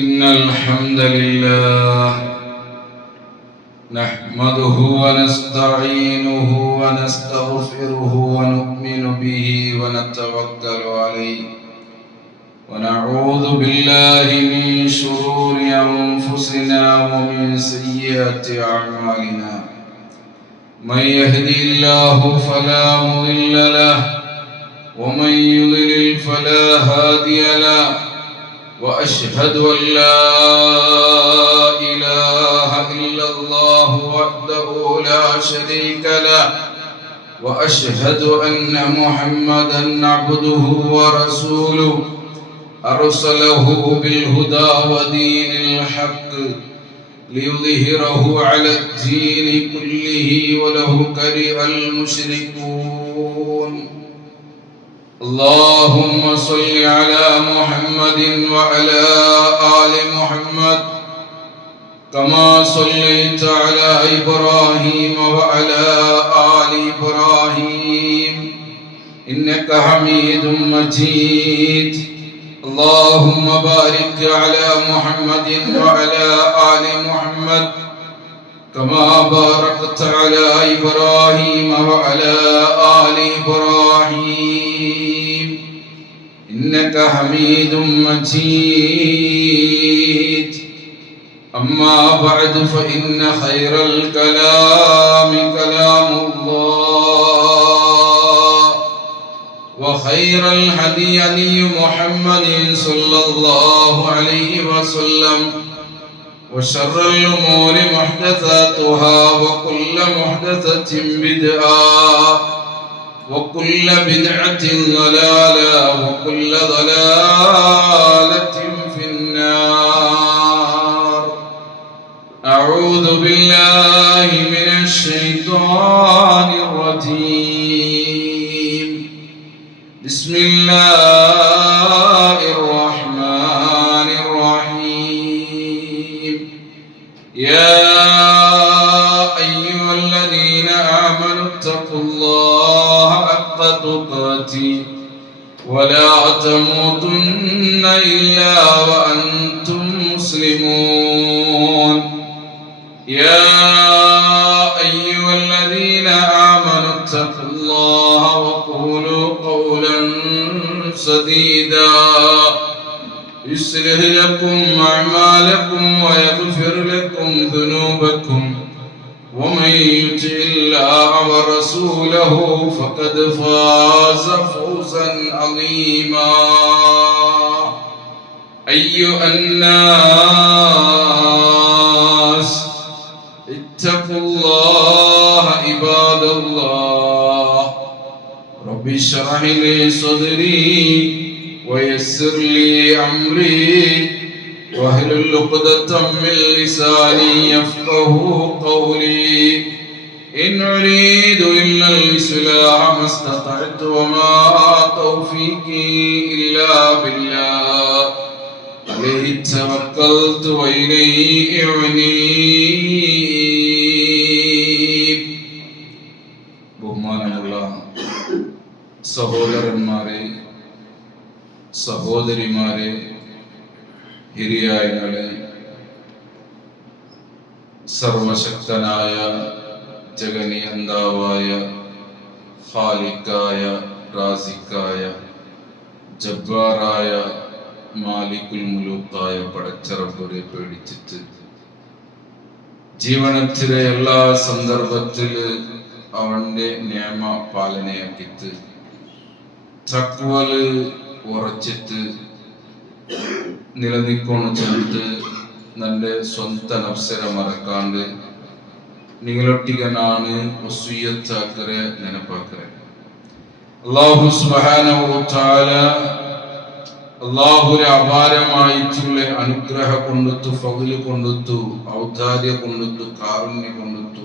إن الحمد لله نحمده ونستعينه ونستغفره ونؤمن به ونتوكل عليه ونعوذ بالله من شرور أنفسنا ومن سيئات أعمالنا من يهدي الله فلا مضل له ومن يضلل فلا هادي له وأشهد أن لا إله إلا الله وحده لا شريك له وأشهد أن محمدا عبده ورسوله أرسله بالهدى ودين الحق ليظهره على الدين كله ولو كره المشركون. اللهم صل على محمد وعلى آل محمد كما صليت على إبراهيم وعلى آل إبراهيم إنك حميد مجيد. اللهم بارك على محمد وعلى آل محمد كما باركت على إبراهيم وعلى آل إبراهيم إنك حميد مجيد. أما بعد فإن خير الكلام كلام الله وخير الهدي هدي محمد صلى الله عليه وسلم وشر الأمور محدثاتها وكل محدثة بدعة وكل بدعة ضلالة وكل ضلالة في النار. أعوذ بالله من الشيطان الرجيم. بسم الله الرحمن الرحيم. يا أيها الذين آمنوا اتقوا الله حق تقاته ولا تموتن إلا وأنتم مسلمون. يا أيها الذين آمنوا اتقوا الله وقولوا قولا سديدا يصلح لكم أعمالكم ويغفر لكم ذنوبكم ومن يطع الله ورسوله فقد فاز فوزا عظيما. أيها الناس اتقوا الله عباد الله. رب اشرح لي صدري ويسر لي أمري واحلل عقدة من لساني يفقهوا قولي. إن أريد إلا الإصلاح ما استطعت وما توفيقي إلا بالله عليه توكلت وإليه أنيب. ബഹുമാനമുള്ള സഹോദരന്മാരെ, സഹോദരിമാരെ, ഹിരിയായങ്ങളെ, സർവശക്തനായ ജഗനിയന്താവായ ഖാലിക്കായ റാസിക്കായ ജബ്ബാറായ മാലിക്കുൽ മുലൂക്കായ പടച്ചറബുരെ പേടിച്ചിട്ട് ജീവനത്തിലെ എല്ലാ സന്ദർഭത്തില് അവന്റെ നിയമ പാലനയാക്കിത്ത് തഖ്വല് ഉറച്ചിട്ട് നിലനിൽക്കണം ചെന്നിട്ട് എൻ്റെ സ്വന്തം നഫ്സിനെ മറക്കാണ്ട് നിങ്ങളൊട്ടികനാണ് വസിയ്യത്താക്കറെ നെനപ്പാക്കറെ. അല്ലാഹു സുബ്ഹാനഹു വ തആല അല്ലാഹുവിന്റെ അപാരമായിട്ടുള്ള അനുഗ്രഹ കൊണ്ടുത്തു, ഫضل കൊണ്ടുത്തു, ഔദാര്യ കൊണ്ടുത്തു, കാരുണ്യ കൊണ്ടുത്തു,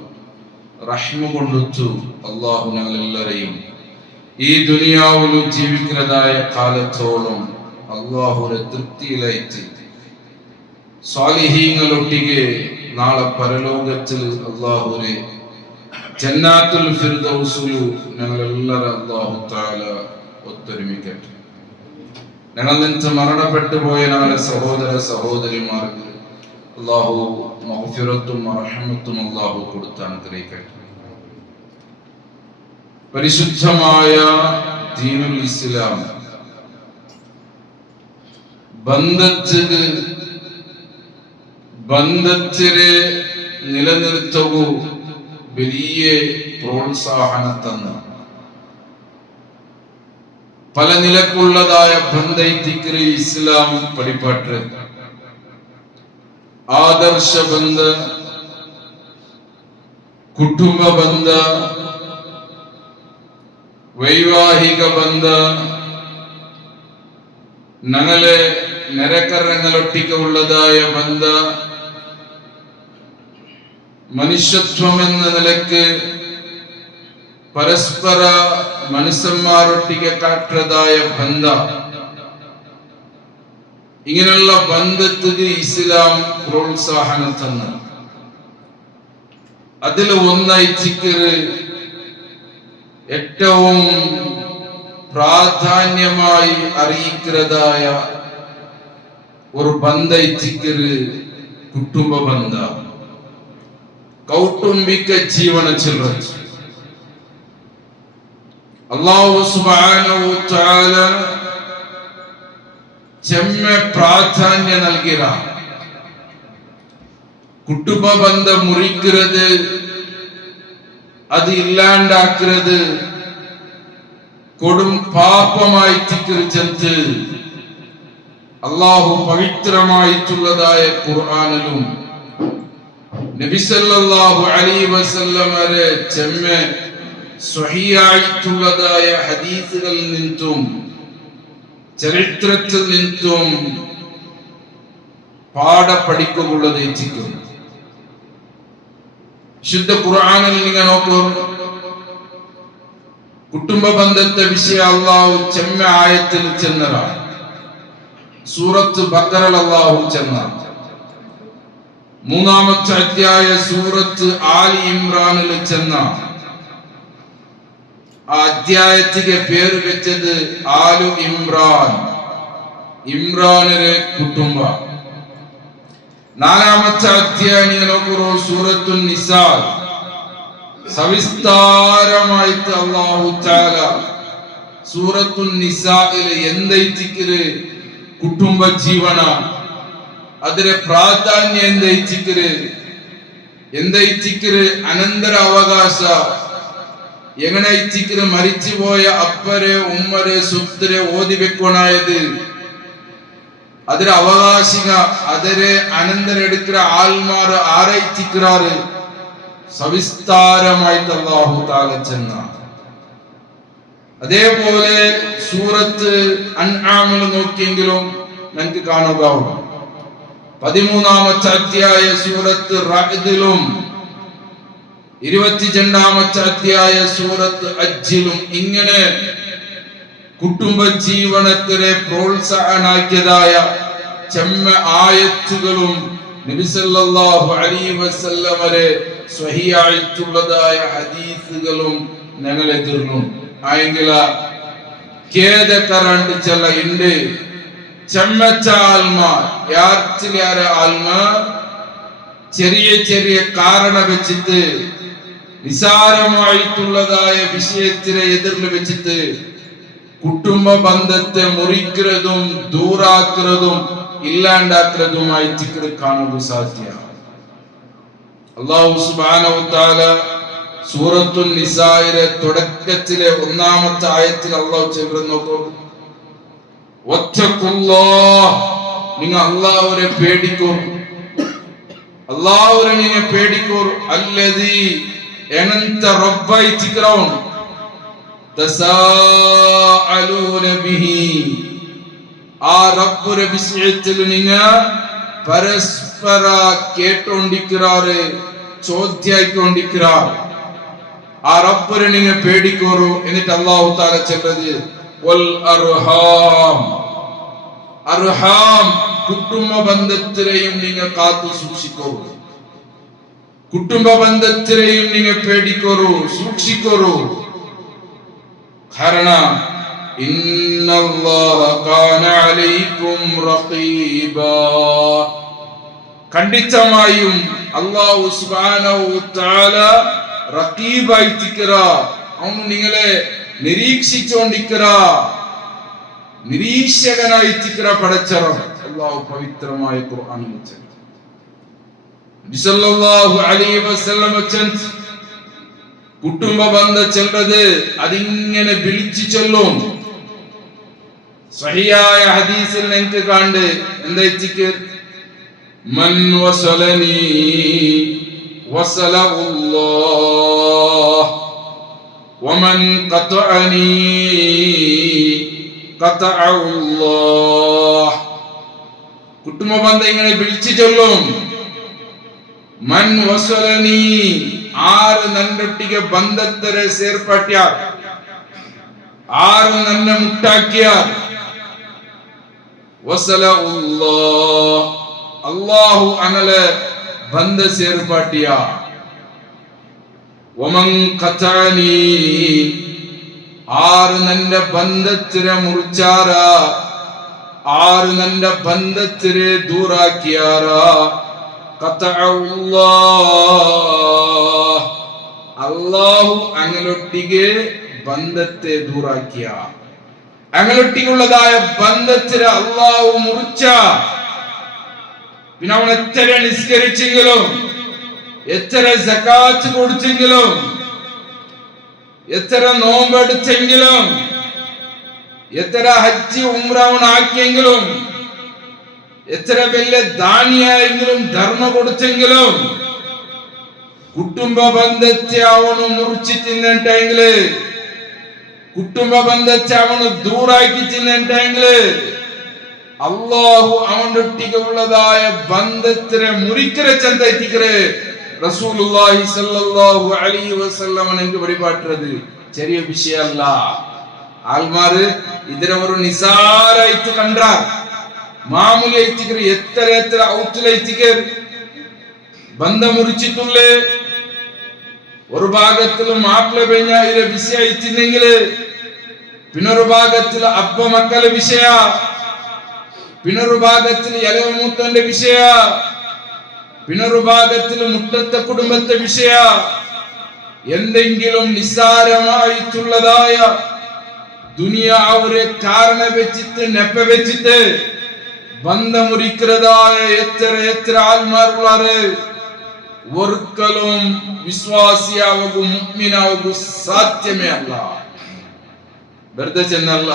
റഹ്മ കൊണ്ടുത്തു അല്ലാഹു ഞങ്ങളെല്ലാരെയും ഈ ദുനിയാവിൽ ജീവിക്കുന്നതായ കാലത്തോളം അല്ലാഹുവിന്റെ തൃപ്തിയിലായിട്ട് സ്വാലിഹീങ്ങളൊട്ടിಗೆ നാളെ പരലോകത്തിൽ അല്ലാഹുവിനെ ജന്നാത്തുൽ ഫിർദൗസിൽ ഞങ്ങളെല്ലാവരും അല്ലാഹു തആല ഒത്തൊരുമിക്കട്ടെ. ഞങ്ങൾ നിന്ന് മരണപ്പെട്ടു പോയ ഞങ്ങളുടെ സഹോദര സഹോദരിമാർക്ക് അല്ലാഹു മഗ്ഫിറത്തും റഹ്മത്തും അല്ലാഹു കൊടുത്ത് അനുഗ്രഹിക്കട്ടെ. പരിശുദ്ധമായ ദീനുൽ ഇസ്ലാം ബന്ധത്തിനെ നിലനിർത്തവൂ വലിയ പ്രോത്സാഹനത്തന്ന് പല നിലക്കുള്ളതായ ബന്ധത്തിക്ക് ഇസ്ലാം പഠിപ്പറ്റ്. ആദർശ ബന്ധ, കുടുംബ ബന്ധ, വൈവാഹിക ബന്ധ, ഞങ്ങളെ നിരക്കരങ്ങളൊട്ടിക്കുള്ളതായ ബന്ധ, മനുഷ്യത്വം എന്ന നിലക്ക് പരസ്പര മനുഷ്യന്മാരൊട്ടിക്ക് കാട്ടതായ ബന്ധ, ഇങ്ങനെയുള്ള ബന്ധത്തിന് ഇസ്ലാം പ്രോത്സാഹനം തന്നു. അതിൽ ഒന്നായി ഏറ്റവും പ്രാധാന്യമായി അറിയിക്കുന്നതായ ഒരു ബന്ധയിച്ചിക്കര് കുടുംബ ബന്ധ, ಕೌಟುಂಬಿಕ ಜೀವನ ಚೆಲ್ಲುತ್ತೆ. ಅಲ್ಲಾಹು ಸುಬ್ಹಾನಹು ತಆಲ ചെമ്മ പ്രാധാന്യ നൽകിയ കുടുംബ ബന്ധം മുറിക്കുന്നത്, അത് ഇല്ലാണ്ടാക്കുന്നത് കൊടും പാപമായി തിരിച്ചെടുത്ത് അല്ലാഹു പവിത്രമായിട്ടുള്ളതായ ഖുർആനിലും നബി സല്ലല്ലാഹു അലൈഹി വസല്ലമയുടെ ചെമ്മ സ്വഹീഹായിട്ടുള്ളതായ ഹദീസുകളിൽ നിന്നും ചരിത്രത്തിൽ നിന്നും പാഠ പഠിക്കുള്ളത് എത്തിക്കുന്നു. ശുദ്ധ ഖുർആനിൽ നിങ്ങൾ നോക്കൂ, കുടുംബ ബന്ധത്തെ വിഷയം അല്ലാഹു ചെമ്മ ആയത്തിൽ ചെന്നതാണ്. സൂറത്ത് ബഖറയിൽ അല്ലാഹു ചെന്ന മൂന്നാമത്തെ അധ്യായ സൂറത്ത് ആലി ഇമ്രാനിൽ ചെന്ന ആ അധ്യായത്തിക്ക് പേര് വെച്ചത് ആലു ഇമ്രാൻ, ഇമ്രാനൊരു കുടുംബ. നാലാമത്തെ അധ്യായം സൂറത്തു നിസാ, സവിസ്താരമായിട്ട് അല്ലാഹു തആല സൂറത്തു നിസായിൽ എന്തൈത്തിക്കര് കുടുംബ ജീവന, അതിലെ പ്രാധാന്യം എന്തൈത്തിക്കര് അനന്തര അവകാശ, എങ്ങനെ ഇച്ചിക്കര് മരിച്ചുപോയ അപ്പരെ ഉമ്മരെ സ്വത്തിരെ ഓതി വെക്കണായത്, അതിലെ അവകാശിക, അതിലെ അനന്തരം എടുക്കുന്ന ആൾമാർ ആരയിച്ചിക്കാറ് സവിസ്താരമായിട്ട് അല്ലാഹു തആല ചെന്ന. അതേപോലെ സൂറത്ത് അൻആമിൽ നോക്കിയെങ്കിലും നമുക്ക് കാണുകയാവും. 13ാമത്തെ അധ്യായ സൂറത്ത് റഅദിലും 22ാമത്തെ അധ്യായ സൂറത്ത് ഹജ്ജിലും ഇങ്ങനെ കുടുംബ ജീവനത്തിനെ പ്രോത്സാഹനാക്കിയതായ ചെമ്മ ആയത്തുകളും നബി സല്ലല്ലാഹു അലൈഹി വസല്ലമയുടെ സ്വഹീഹായിട്ടുള്ളതായ ഹദീസുകളും ഞങ്ങൾ എതിർന്നു. ആയെങ്കില ഖേദകരണ്ട് ചില ഉണ്ട് ചെമ്മച്ച ആൽമാർ, യാർച്ചിലാര ആൽമാർ ചെറിയ ചെറിയ കാരണം വെച്ചിട്ട് നിസാരമായിട്ടുള്ളതായ വിഷയത്തിനെ എതിർന്ന് വെച്ചിട്ട് കുടുംബ ബന്ധത്തെ മുറിക്കുന്നതും ദൂരാക്കുന്നതും ഇല്ലാണ്ടാക്കുന്നതുമായി ചിക്കറ് കാണുക സാധ്യമാണ്. അല്ലാഹു സുബ്ഹാനഹു തആല സൂറത്തു നിസായിലെ തുടക്കത്തിലെ 1ാമത്തെ ആയത്തിൽ അല്ലാഹു ചൊല്ലുന്നു, നോക്കൂ, വത്തഖുല്ലാഹ്, നിങ്ങൾ അല്ലാഹുവിനെ പേടിക്കൂ, അല്ലാഹുവിനെ നിങ്ങൾ പേടിക്കൂ, അല്ലദീ അൻത റബ്ബൈ തിക്റൗൻ തസാഅലൂന ബിഹി, ആ റബ്ബുടെ വിഷയത്തിൽ നിങ്ങൾ പരസ്പര കേട്ടോണ്ടിരിക്കാറ്, ചോദ്യായിക്കൊണ്ടിരിക്കാർ, ആ റബ്ബിനെ നിങ്ങൾ പേടിക്കോറു. എന്നിട്ട് അല്ലാഹു തആല ചെന്നത് വൽ അർഹാം, അർഹാം കുടുംബ ബന്ധത്തിനെയും നിങ്ങൾ കാത്തു സൂക്ഷിക്കോറു, കുടുംബ ബന്ധത്തിനെയും നിങ്ങൾ പേടിക്കോറു, സൂക്ഷിക്കോറു. കാരണം ഇന്നല്ലാഹ കാന അലൈക്കും റഖീബാ. ഖണ്ഡിതമായും അല്ലാഹു സുബ്ഹാനഹു തആല റഖീബായിത്തിക്കറ, അവൻ നിങ്ങളെ നിരീക്ഷിച്ചുകൊണ്ടിരിക്കറ, നിരീക്ഷകനായിത്തിക്കറ പടച്ചറം. അല്ലാഹു പവിത്രമായ ഖുർആനിൽ വെച്ചു നബി സല്ലല്ലാഹു അലൈഹി വസല്ലം ചൊല്ലുന്നത്, കുടുംബ ബന്ധം ചെല്ലത് അതിങ്ങനെ വിളിച്ചു ചൊല്ലും. സ്വഹീഹായ ഹദീസിൽ നിങ്ങൾക്ക് കണ്ട് എന്തായിത്തിക്ക്, മൻ വസലനി വസലല്ലാഹ് വമൻ ഖതഅനി ഖതഅല്ലാഹ്. കുടുംബ ബന്ധം ഇങ്ങനെ വിളിച്ചു ചൊല്ലും. മൻ വസലനി, ആര് നന്നൊട്ടിಗೆ ബന്ധത്തരെ ಸೇರ್ಪಟ್ಯಾರ, ആര് നന്നെ മുട്ടാക്കിയാർ, വസലല്ലാഹ്, അല്ലാഹു അനലെ ബന്ധ ಸೇರ್ಪಟ್ಯ, വമൻ ഖതഅനി, ആര് നന്റെ ബന്ധത്തിനെ മുറിച്ചാര, ആര് നന്റെ ബന്ധത്തിനെ ദൂരാക്കിയാര, അല്ലാഹു അങ്ങനൊട്ടിಗೆ ബന്ധത്തെ ദൂരാക്കിയ, അങ്ങനൊട്ടിക്കുള്ളതായ ബന്ധത്തിന് അല്ലാഹു മുറിച്ച, പിന്നെ അവൻ എത്ര നിസ്കരിച്ചെങ്കിലും, എത്ര സകാത്ത് കൊടുത്തെങ്കിലും, എത്ര നോമ്പെടുത്തെങ്കിലും, എത്ര ഹജ്ജ് ഉംറ അവൻ ആക്കിയെങ്കിലും, എത്ര വലിയ ദാനിയായെങ്കിലും ധർമ്മ കൊടുത്തെങ്കിലും, കുടുംബ ബന്ധത്തെ അവന് മുറിച്ച് തിന്നിട്ടെങ്കില്, കുടുംബ ബന്ധത്തെ അവന് ദൂരാക്കി തിന്നിട്ടെങ്കില്, അല്ലാഹു അവന്റെ ഒട്ടിಗೆ ഉള്ളതായ ബന്ധത്തിനെ മുറിക്കര ചെന്നെത്തിക്കറ്. റസൂലുള്ളാഹി സ്വല്ലല്ലാഹു അലൈഹി വസല്ലം എനിക്ക് വെളിപാട്ടത് ചെറിയ വിഷയമല്ല. ആൾമാര് ഇതിനെ ഒരു നിസാരായിട്ട് കണ്ടാർ, മാമൂലി ഐത്തിക്കറ്, എത്ര എത്ര ഔത്തിലൈത്തിക്കർ ബന്ധം മുറിച്ചിട്ടുള്ളേ. ഒരു ഭാഗത്തിൽ മാപ്പിള പെഞ്ഞായിലെ വിഷയത്തിന്നെങ്കില്, പിന്നൊരു ഭാഗത്തിൽ അപ്പ മക്കളെ വിഷയ, പിന്നൊരു ഭാഗത്തിൽ ഇളയ മൂത്തന്റെ വിഷയ, പിന്നൊരു ഭാഗത്തിൽ മുട്ടത്തെ കുടുംബത്തെ വിഷയ. എന്തെങ്കിലും നിസ്സാരമായിട്ടുള്ളതായ ദുനിയാവരെ കാരണം വെച്ചിട്ട് നെപ്പ വെച്ചിട്ട് ബന്ധം മുറിക്കുന്നതായ എത്ര എത്ര ആത്മാരുള്ളാറ്. ഒരിക്കലും വിശ്വാസിയാവും മുഅ്മിനാവും സാധ്യമേ അല്ല. വെറുതെ ചെന്നല്ല.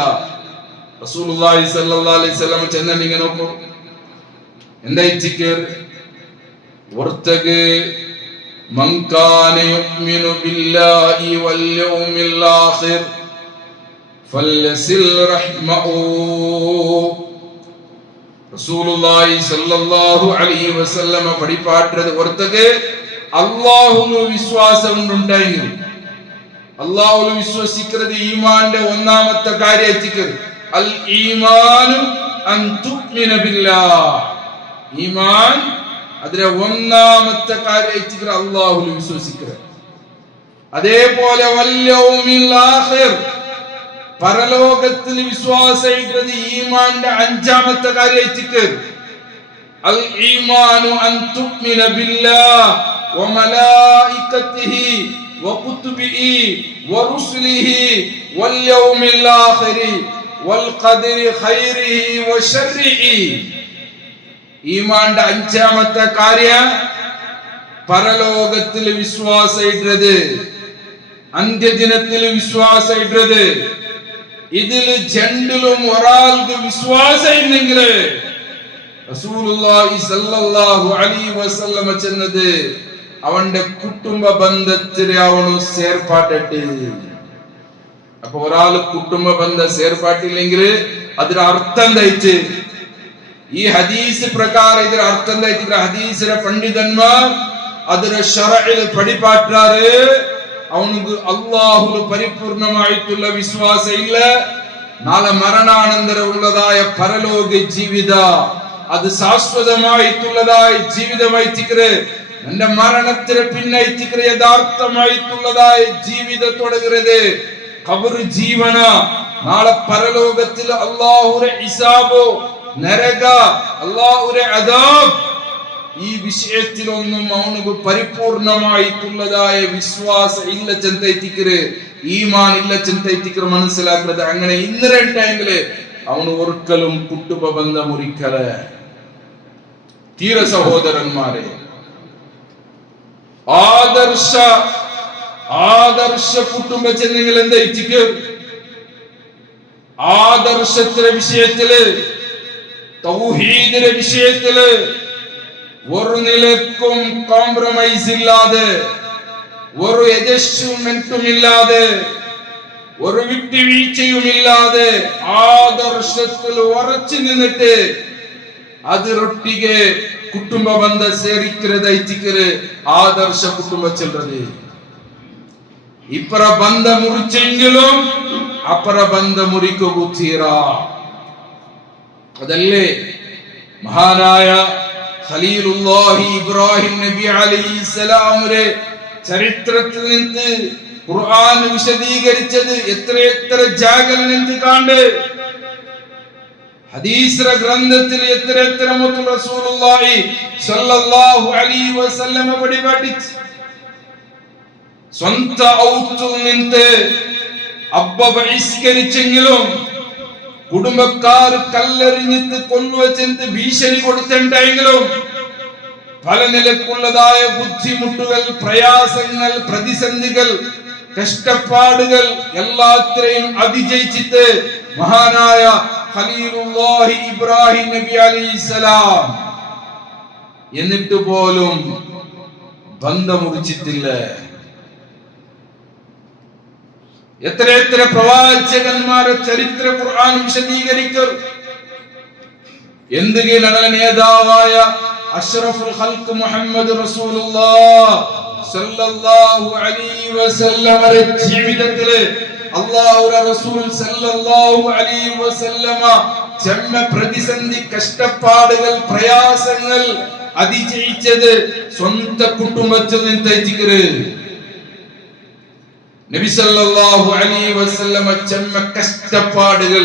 റസൂലുള്ളാഹി സ്വല്ലല്ലാഹു അലൈഹി വസല്ലം ചെന്ന നിങ്ങൾ നോക്കൂ, എന്തായിച്ചിക്ക് വർത്തക് മൻ കാന യുഅ്മിനു ബില്ലാഹി വൽ യൗമിൽ ആഖിർ ഫൽയസിൽ റഹ്മഹു. റസൂലുള്ളാഹി സ്വല്ലല്ലാഹു അലൈഹി വസല്ലം പഠിപ്പാട്ടത് വർത്തക് അല്ലാഹുവിൽ വിശ്വാസം ഉണ്ടായിരുന്നു. അല്ലാഹുവിൽ വിശ്വസിക്കുന്നത് ഈമാന്റെ ഒന്നാമത്തെ കാര്യമായിട്ടിക്ക് അൽ ഈമാനു അൻ തുഅ്മിന ബില്ലാഹ്. ഈമാൻ അതിലെ ഒന്നാമത്തെ കാര്യമായിട്ടിക്ക് അല്ലാഹുവിൽ വിശ്വസിക്കുക. അതേപോലെ വൽ യൗമിൽ ആഖിർ, പരലോകത്തിൽ വിശ്വാസയിട്ടത് ഈമാന്റെ അഞ്ചാമത്തെ കാര്യമായിട്ടിക്ക് അൽ ഈമാനു അൻ തുഅ്മിന ബില്ലാഹ് വ മലായികതിഹി വ കുതുബിഹി വ റുസുലിഹി വൽ യൗമിൽ ആഖിരി വൽ ഖദരി ഖൈരിഹി വ ശർരിഹി. ഈമാന്റെ അഞ്ചാമത്തെ കാര്യം പരലോകത്തിൽ വിശ്വാസയിട്ടത്, അന്ത്യദിനത്തിൽ വിശ്വാസയിട്ടത്. ഇതിൽ രണ്ടിലും ഒരാൾക്ക് വിശ്വാസം ഉണ്ടെങ്കിൽ റസൂലുള്ളാഹി സ്വല്ലല്ലാഹു അലൈഹി വസല്ലം ചെന്നത് അവന്റെ കുടുംബ ബന്ധത്തിലെ അവന് സേർപ്പാട്ടിട്ട്. അപ്പൊ ഒരാൾ കുടുംബ ബന്ധം സേർപ്പാട്ടില്ലെങ്കിൽ അതിന്റെ അർത്ഥം എന്തായിട്ട്, ഈ ഹദീസ് പ്രകാരം ഇതിന്റെ അർത്ഥം എന്തായിട്ട് ഹദീസിലെ പണ്ഡിതന്മാർ അതിനെ ശറഇൽ പഠിപ്പാട്ടാറ്. അവനുക്ക് അല്ലാഹുവിൽ പരിപൂർണമായിട്ടുള്ള വിശ്വാസം ഇല്ല. നാളെ മരണാനന്തരം ഉള്ളതായ പരലോക ജീവിത അത് ശാശ്വതമായിട്ടുള്ളതായ ജീവിതമായിട്ടിക്കറ്. എന്റെ മരണത്തിന് പിന്നായിട്ടിക്കറ് യഥാർത്ഥമായിട്ടുള്ളതായ ജീവിതം തുടങ്ങുന്നത് ഖബർ ജീവന. നാളെ പരലോകത്തിൽ അല്ലാഹുവിന്റെ ഹിസാബോ നരക അല്ലാഹുവിന്റെ അദാബ് ഈ വിഷയത്തിലൊന്നും അവനക്ക് പരിപൂർണമായിട്ടുള്ളതായ വിശ്വാസം ഇല്ല ചെന്തൈത്തിക്കര് ഈമാൻ ഇല്ല ചെന്തൈത്തിക്കര് മനസ്സിലാക്കുന്നത് അങ്ങനെ ഇന്നരണ്ടെങ്കില് അവന് ഒരിക്കലും കുട്ടുംബ ബന്ധം ഒരിക്കല് തീര സഹോദരന്മാരെ ആദർശ കുടുംബ ചെന്നെങ്കിൽ എന്തായിക്ക് ആദർശത്തിന്റെ വിഷയത്തില് തൗഹീദിന്റെ വിഷയത്തില് ഒരു നിലക്കും കോംപ്രമൈസ് ഇല്ലാതെ ഒരു അഡ്ജസ്റ്റ്മെന്റും ഇല്ലാതെ ഒരു വിട്ടുവീഴ്ചയുമില്ലാതെ ആദർശത്തിൽ ഉറച്ചു നിന്നിട്ട് അതിരൊട്ടിಗೆ കുടുംബ ബന്ധ ಸೇರಿக்கிறದೈತಿಕರೆ ആദർശ കുടുംബ ചെല്ലത് ഇപ്പറ ബന്ധ മുറിച്ചെങ്കിലും അപ്പറ ബന്ധ മുറിക്കുക അതല്ലേ മഹാനായ ഖലീലുല്ലാഹി ഇബ്രാഹിം നബി അലൈഹിസ്സലാമിന്റെ ചരിത്രത്തിൽ നിന്ന് ഖുർആൻ വിശദീകരിച്ചത് എത്ര ജാഗരൻ നിന്ന് കാണ്ട് ഹദീസ് ഗ്രന്ഥത്തിൽ എത്ര മുത്ത് റസൂലുള്ളാഹി സ്വല്ലല്ലാഹു അലൈഹി വസല്ലം പഠിപ്പിച്ചു സ്വന്ത ഔത്തിൽ നിന്ന് അബ്ബ ബഹിഷ്കരിച്ചെങ്കിലും കുടുംബക്കാർ കല്ലെറിഞ്ഞിട്ട് കൊല്ലുവെച്ചിട്ട് ഭീഷണി കൊടുത്തിട്ടെങ്കിലും പല നിലക്കുള്ളതായ ബുദ്ധിമുട്ടുകൾ പ്രയാസങ്ങൾ പ്രതിസന്ധികൾ കഷ്ടപ്പാടുകൾ എല്ലാത്തിനെയും അതിജയിച്ചിട്ട് മഹാനായ ഖലീലുല്ലാഹി ഇബ്രാഹിം നബി അലൈഹിസ്സലാം എന്നിട്ട് പോലും ബന്ധമുറിച്ചിട്ടില്ല. എത്ര പ്രവാചകന്മാരെ ചരിത്ര ഖുർആൻ വിശദീകരിക്കും. എന്തുകയാണ് നേതാവായ അഷ്റഫുൽ ഖൽഖ് മുഹമ്മദ് റസൂലുള്ളാഹ് സല്ലല്ലാഹു അലൈഹി വസല്ലമയുടെ ജീവിതത്തിലെ അല്ലാഹുവിന്റെ റസൂൽ സല്ലല്ലാഹു അലൈഹി വസല്ലമ ചെമ്മ പ്രതിസന്ധി കഷ്ടപ്പാടുകൾ പ്രയാസങ്ങൾ അതിജയിച്ചത് സ്വന്തം കുടുംബത്തിൽ നിന്ന്. നബി സല്ലല്ലാഹു അലൈഹി വസല്ലമ ചെമ്മ കഷ്ടപ്പാടുകൾ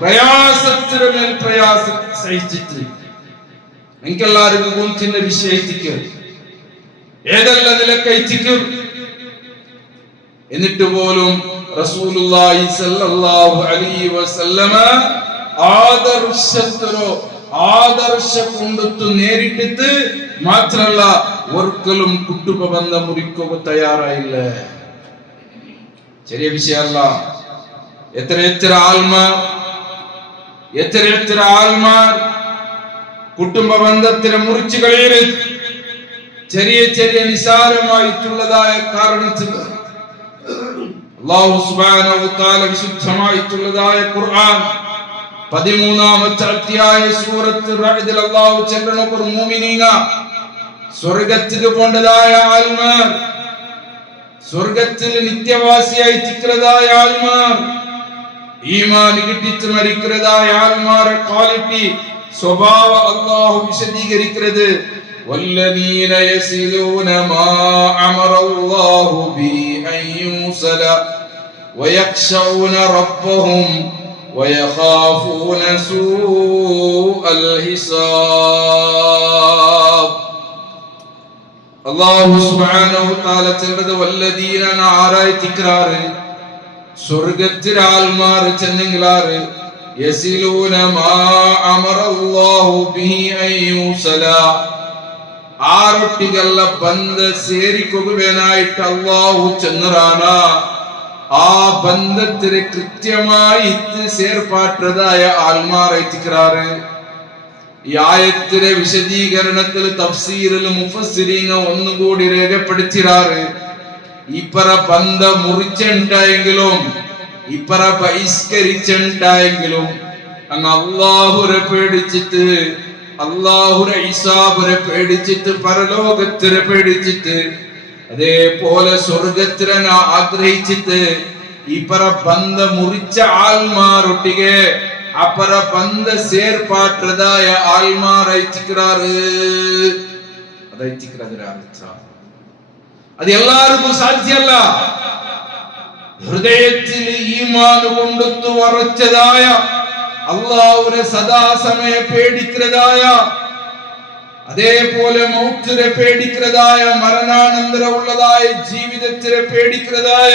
പ്രയാസത്തിന് മേൽ പ്രയാസം സഹിച്ചിട്ട് നിങ്ങൾക്കെല്ലാവർക്കും ഗുണത്തിന്റെ വിഷയത്തിക്ക് ഏതെല്ലാം നിലക്കയച്ചിക്കും. എന്നിട്ട് പോലും റസൂലുള്ളാഹി സ്വല്ലല്ലാഹു അലൈഹി വസല്ലമ ആദർശം കൊണ്ടു നേരിട്ടിട്ട് മാത്രല്ല ഒരിക്കലും കുടുംബ ബന്ധം മുറിക്കുക തയ്യാറായില്ല. ചെറിയ വിഷയമല്ല. എത്ര ആൾമാർ കുടുംബ ബന്ധത്തിനെ മുറിച്ചു കളയരുത്. ചെറിയ നിസാരമായിട്ടുള്ളതായ കാരണത്തിൽ അല്ലാഹു സുബ്ഹാനഹു വ തആല വിശുദ്ധമായിട്ടുള്ളതായ ഖുർആൻ 13ാമത്തെ അധ്യായ സൂറത്ത് റഅദിൽ അല്ലാഹു ചൊല്ലുന്ന ഒരു മുഅ്മിനീന സ്വർഗ്ഗത്തിലേക്ക് പോണ്ടതായ ആൾമാർ, സ്വർഗ്ഗത്തിൽ നിത്യവാസിയായി തിക്രതായ ആൾമാർ, ഈമാൻ കിട്ടിച്ച് മരിക്കുന്നതായ ആൾമാരെ ക്വാളിറ്റി സ്വഭാവ അല്ലാഹു വിശദീകരിക്കുന്നത്. والذين يصلون ما أمر الله به أن يوصل ويخشون ربهم ويخافون سوء الحساب. الله سبحانه وتعالى ചൊല്ലുന്നത് والذين ആരായി തിക്രാറ് സ്വർഗ്ഗത്തിൽ ആൾമാർ ചെന്നെങ്കിലാറ് യസിലൂന മാ അമറ അല്ലാഹു ബിഹി അൻ യൂസല ആരൊട്ടികല്ല ബന്ധ സേരിക്കുകയായിട്ട് അല്ലാഹു ചെന്നറാന ആ ബന്ധത്തിന് കൃത്യമായി സേർപ്പാട്ടതായ ആൾമാറായിട്ടിക്കാറ്. ഈ ആയത്തിലെ വിശദീകരണത്തിൽ തഫ്സീറിൽ മുഫസ്സിരീങ്ങ ഒന്നുകൂടി രേഖപ്പെടുത്തിറാറ്. ഇപ്പറ ബന്ധ മുറിച്ചുണ്ടായെങ്കിലും ഇപ്പറ ബഹിഷ്കരിച്ചുണ്ടായെങ്കിലും അങ്ങ് അല്ലാഹുരെ പേടിച്ചിട്ട് അല്ലാഹുരെ ഹിസാബിനെ പേടിച്ചിട്ട് പരലോകത്തിനെ പേടിച്ചിട്ട് അതേപോലെ സ്വർഗത്തിനെ ആഗ്രഹിച്ചിട്ട് ഇപ്പറ ബന്ധ മുറിച്ച ആൾമാരൊട്ടിಗೆ അപ്പറ ബന്ധ സേർപ്പാട്ടതായ ആൾമാരായിട്ടിക്കാറ്. അതായിട്ടിക്കാറ്. അത് എല്ലാവർക്കും സാധ്യമല്ല. ഹൃദയത്തിൽ ഈമാൻ കൊണ്ടുത്തു ഉറച്ചതായ, അല്ലാഹുവിനെ സദാസമയ പേടിക്കുന്നതായ, അതേപോലെ മൗത്തിനെ പേടിക്കുന്നതായ, മരണാനന്തരമുള്ളതായ ജീവിതത്തിനെ പേടിക്കുന്നതായ,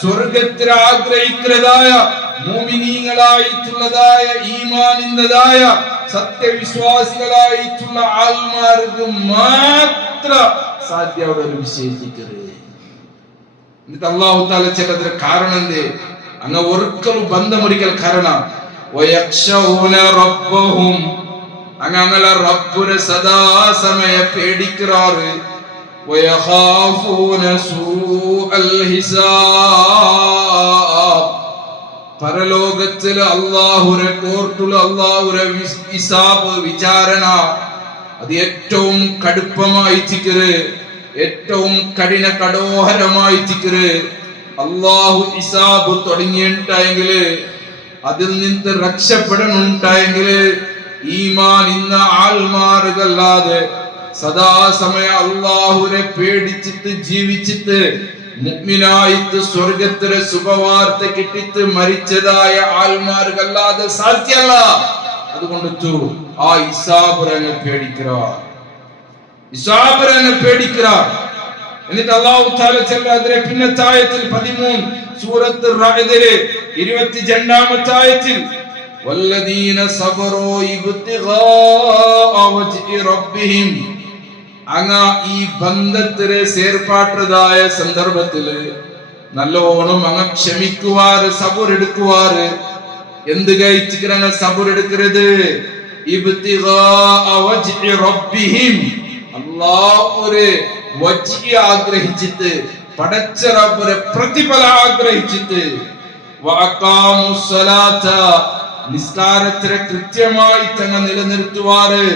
സ്വർഗത്തിനെ ആഗ്രഹിക്കുന്നതായ, മുഅ്മിനീങ്ങളായിട്ടുള്ളതായ, ഈമാനിന്നതായ സത്യവിശ്വാസികളായിട്ടുള്ള ആൾമാർക്ക് മാത്രം സാധ്യത ഒരു വിശേഷിക്കരുത്. എന്നിട്ട് അല്ലാഹു തആല ചിലതിന് കാരണം എന്ത് അങ്ങ് ഒരിക്കലും ബന്ധമൊരിക്കൽ കാരണം വയഖ്ശൗന റബ്ബഹും അങ്ങനെ റബ്ബുനെ സദാസമയ പേടിക്കാറ്, വയഖാഫൂന സൂഅൽ ഹിസാബ് പരലോകത്തിൽ അല്ലാഹുവിനെ കോർട്ടുള്ള അല്ലാഹുവിനെ ഹിസാബ് വിചാരണ അത് ഏറ്റവും കടുപ്പമായി ചിക്കര്, ഏറ്റവും കഠിന കടോഹരമായി ചിക്കര്. അല്ലാഹു ഹിസാബ് തുടങ്ങിയിട്ടായെങ്കില് അതിൽ നിന്ന് രക്ഷപ്പെടണുണ്ടായെങ്കില് ഈമാൻ ഇന്ന ആൾമാറുകല്ലാതെ സദാസമയ അല്ലാഹുവിനെ പേടിച്ചിട്ട് ജീവിച്ചിട്ട് മുഅ്മിനായിട്ട് സ്വർഗത്തിലെ ശുഭവാർത്ത കിട്ടിട്ട് മരിച്ചതായ ആൾമാർക്കല്ലാതെ സാധ്യമല്ല. അതുകൊണ്ട് ആ ഹിസാബിനെ പേടിക്கிறாർ. എന്നിട്ട് അല്ലാഹു തആല അതിലെ പിന്നത്തെ ആയത്തിൽ 13 സൂറത്ത് റഅദിലെ 22ാമത്തെ ആയത്തിൽ വല്ലദീന സബറൂ ഇബ്തിഗാഅ വജ്ഹി റബ്ബിഹിം ഈ ബന്ധത്തില് സേർപ്പാട്ടതായ സന്ദർഭത്തില് നല്ലോണം ക്ഷമിക്കുവാറ്, സബുർ എടുക്കുവാറ്. എന്ത് കഴിച്ചിട്ട് സബുർ എടുക്കരുത്? ഇബ്തിഗാഅ വജ്ഹി റബ്ബിഹിം അല്ലാഹുവിനെ വജ്ഹി ആഗ്രഹിച്ചിട്ട്, പടച്ച റബ്ബിനെ പ്രതിഫലം ആഗ്രഹിച്ചിട്ട്, വഅഖാമുസ്സലാത നിസ്കാരത്തെ കൃത്യമായി തന്നെ നിലനിർത്തുവാറ്,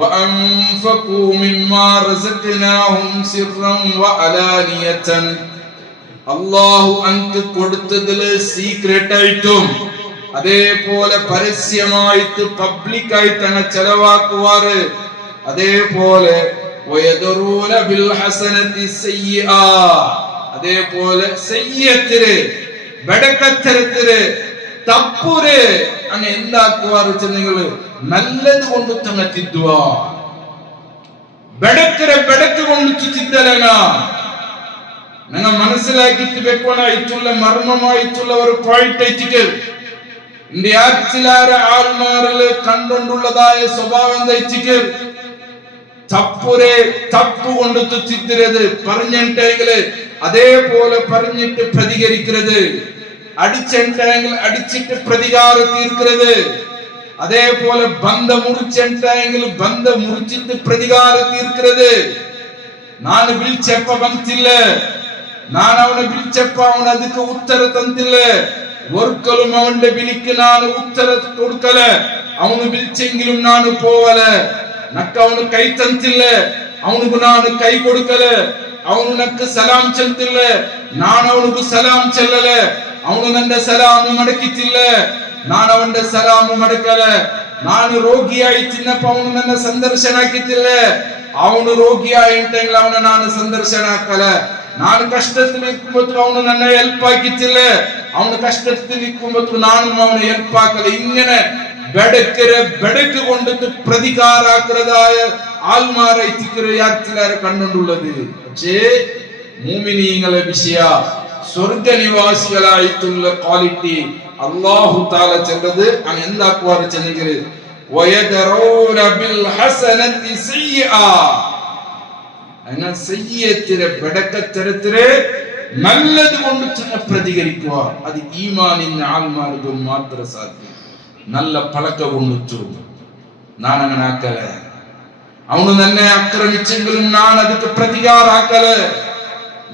وأنفقوا مما رزقناهم سرا وعلانية അല്ലാഹു അൻക്ക് കൊടുത്തതില് സീക്രട്ട് ആയിട്ടും അതേപോലെ പരസ്യമായിട്ട് പബ്ലിക്കായിട്ട് തന്നെ ചെലവാക്കുവാറ്. അതേപോലെ വയദറൂന ബിൽ ഹസനതി സയ്യിഅ അതേപോലെ സയ്യിഅത്തില് ബടക്കത്തരത്തില് തപ്പുര് അങ്ങ് എന്താക്കുവാറ് നിങ്ങൾ നല്ലത് കൊണ്ട് തന്നെ തിദ്ദുക. ബടക്ക് കൊണ്ട് ചിന്തലന നിങ്ങൾ മനസ്സിലാക്കിയിട്ട് വെക്കണായിട്ടുള്ള മർമ്മമായിട്ടുള്ള ഒരു പോയിന്റ് ആയിട്ട് ഇന്ത്യ ആച്ചിലാര ആൾമാരില് കണ്ടുകൊണ്ടുള്ളതായ സ്വഭാവം എന്താ തപ്പുരെ തപ്പു കൊണ്ട് ചിന്തരുത്. പറഞ്ഞിട്ടെങ്കില് അതേപോലെ പറഞ്ഞിട്ട് പ്രതികരിക്കരുത്. അടിച്ചിട്ടെങ്കിൽ അടിച്ചിട്ട് പ്രതികാരം തീർക്കരുത്. അതേപോലെ ബന്ധം മുറിച്ചിട്ടെങ്കിൽ ബന്ധം മുറിച്ചിട്ട് പ്രതികാരം തീർക്കരുത്. ನಾನು വിളിച്ചപ്പ ಬಂತಿಲ್ಲ, ನಾನು ಅವನ വിളിച്ചപ്പ ಅವನ ಅದಕ್ಕೆ ಉತ್ತರ ತಂದಿಲ್ಲ. ഒരിക്കലും അവന്റെ വിളിക്ക് ഞാൻ ഉത്തര കൊടുക്കല. അവന് വിളിച്ചെങ്കിലും ഞാൻ പോവല. നക്ക് അവന് കൈ തന്നില്ല, അവനക്ക് ഞാൻ കൈ കൊടുക്കല. ಅವನು ನಕ್ಕ ಸಲಾಂ ಚೆಲ್ತಿಲ್ಲ, ನಾನು ಅವನಿಗೂ ಸಲಾಂ ಚೆಲ್ಲಲ. ಅವನು ನನ್ನ ಸಲಾಮು ಮಡಕಿತ್ತಿಲ್ಲ, ನಾನು ಅವನ ಸಲಾಮು ಮಡಕಲ. ನಾನು ರೋಗಿಯಾಯಿತಿನಪ್ಪ, ಅವನು ನನ್ನ ಸಂದರ್ಶನ ಹಾಕಿತ್ತಿಲ್ಲ. ಅವನು ರೋಗಿಯಾಯಿಟ್ಟೆಂಗ್ಲ ಅವನ ನಾನು ಸಂದರ್ಶನ ಹಾಕಲ. ನಾನು ಕಷ್ಟದಲ್ಲಿ ಇಕ್ಕುമ്പോൾ ಅವನು ನನ್ನ ಹೆಲ್ಪ್ ಹಾಕಿತ್ತಿಲ್ಲ, ಅವನು ಕಷ್ಟದಲ್ಲಿ ಇಕ್ಕುമ്പോൾ ನಾನು ಅವನ ಹೆಲ್ಪ್ ಹಾಕല. ഇങ്ങനെ ബെടക്ക് കൊണ്ടിട്ട് പ്രതികാരാക്രതായ ആൽമാരെ യാത്രക്കാരെ കണ്ടുകൊണ്ടുള്ളത്. പക്ഷേ മുഅ്മിനീങ്ങളെ വിഷയ സ്വർഗനിവാസികളായിട്ടുള്ള ക്വാളിറ്റി അല്ലാഹു തആല ചെന്നത് അങ്ങ് എന്താക്കുവാറ് ചെന്നെങ്കിൽ വയദറൂന ബിൽ ഹസനതി സയ്യിഅ അങ്ങനെ സയ്യിഅത്തിനെ ബടക്കത്തരത്തിലെ നല്ലത് കൊണ്ട് തന്നെ പ്രതികരിക്കുക. അത് ഈമാനിന്റെ ആൾമാർക്ക് മാത്രം സാധ്യം. നല്ല പളക്ക കൊണ്ടിട്ടു ഞാൻ അങ്ങനെ ആക്കല. അവന് തന്നെ ആക്രമിച്ചെങ്കിലും ഞാൻ അതിക്ക് പ്രതികാരാക്കല.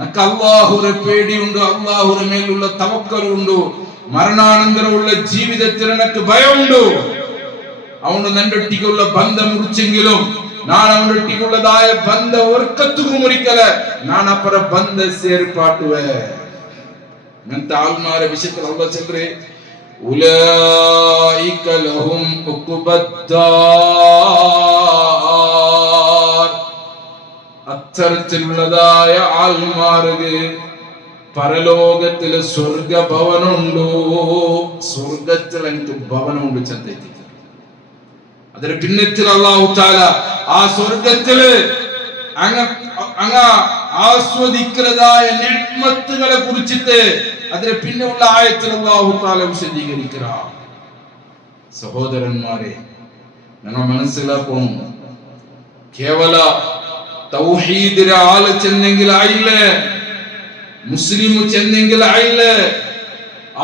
നക്ക് അല്ലാഹുവിനെ പേടിയുണ്ട്, അല്ലാഹുവിന്റെ മേലുള്ള തവക്കലുണ്ട്, മരണാനന്തരമുള്ള ജീവിതത്തിൽ എനിക്ക് ഭയമുണ്ട്. അവന് നന്റൊട്ടിക്കുള്ള ബന്ധം മുറിച്ചെങ്കിലും ഞാൻ അവനൊട്ടിക്കുള്ളതായ ബന്ധ ഒർക്കത്തുക്കും മുറിക്കല. ഞാൻ അപ്പുറ ബന്ധ സേർപ്പാട്ടുവേ. അങ്ങനത്തെ ആൾമാരെ വിഷയത്തിൽ അല്ലാഹു ചൊല്ലുറേ ഉലൈക ലഹും ഉഖ്ബദ്ദാർ. അത്തരത്തിലുള്ളതായ ആൾമാർക്ക് പരലോകത്തില് സ്വർഗ ഭവനുണ്ടോ, സ്വർഗത്തിൽ എനിക്ക് ഭവനമുണ്ട് ചന്തയ്ക്ക്. അതിന് പിന്നത്തിൽ അല്ലാഹു തആല ആ സ്വർഗത്തില് അങ്ങ ആസ്വദിക്കുന്നതായ നിഅ്മത്തുകളെ കുറിച്ചിട്ട് അതിന് പിന്നെയുള്ള ആയത്തിൽ അല്ലാഹു തആല വിശദീകരിക്കുക. സഹോദരന്മാരെ, ഞങ്ങൾ മനസ്സിലാക്കണം, കേവല തൗഹീദിലെ ആള് ചെന്നെങ്കിൽ ആയില്ലേ, മുസ്ലിം ചെന്നെങ്കിൽ ആയില്ലേ.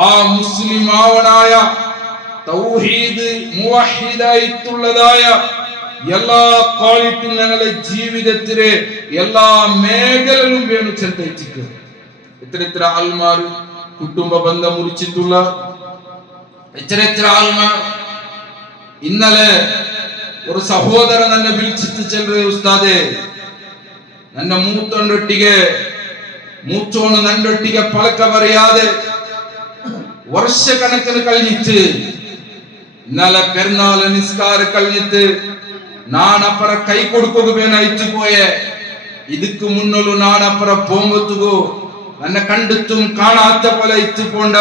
ആ മുസ്ലിം ആവനായ തൗഹീദ് മുവഹിദായിട്ടുള്ളതായ എല്ലാ ക്വാളിറ്റിയും ഞങ്ങളുടെ ജീവിതത്തിലെ എല്ലാ മേഖലയിലും വേണം ചെന്നൈക്ക്. എത്ര ആൾമാർ കുടുംബ ബന്ധം മുറിച്ചിട്ടുള്ള എത്ര ആൾമാർ. ഇന്നലെ ഒരു സഹോദരൻ എന്നെ വിളിച്ചിട്ട് ചെല്ലുക, ഉസ്താദേ ನನ್ನ മൂത്തോണ് നണ്ടൊട്ടിಗೆ പളക്ക പറയാതെ വർഷക്കണക്കിന് കഴിഞ്ഞിട്ട് ഇന്നലെ പെരുന്നാൾ നിസ്കാരം കഴിഞ്ഞിട്ട് നാണപ്പുറ കൈ കൊടുക്കുക വേണായിട്ട് പോയെ. ಇದಕ್ಕೆ ಮುನ್ನಲು ನಾನಪ್ಪರ പോമ്പത്തുകോ എന്നെ കണ്ടിട്ടും കാണാത്ത പോലെ ഇറ്റ് പോണ്ട.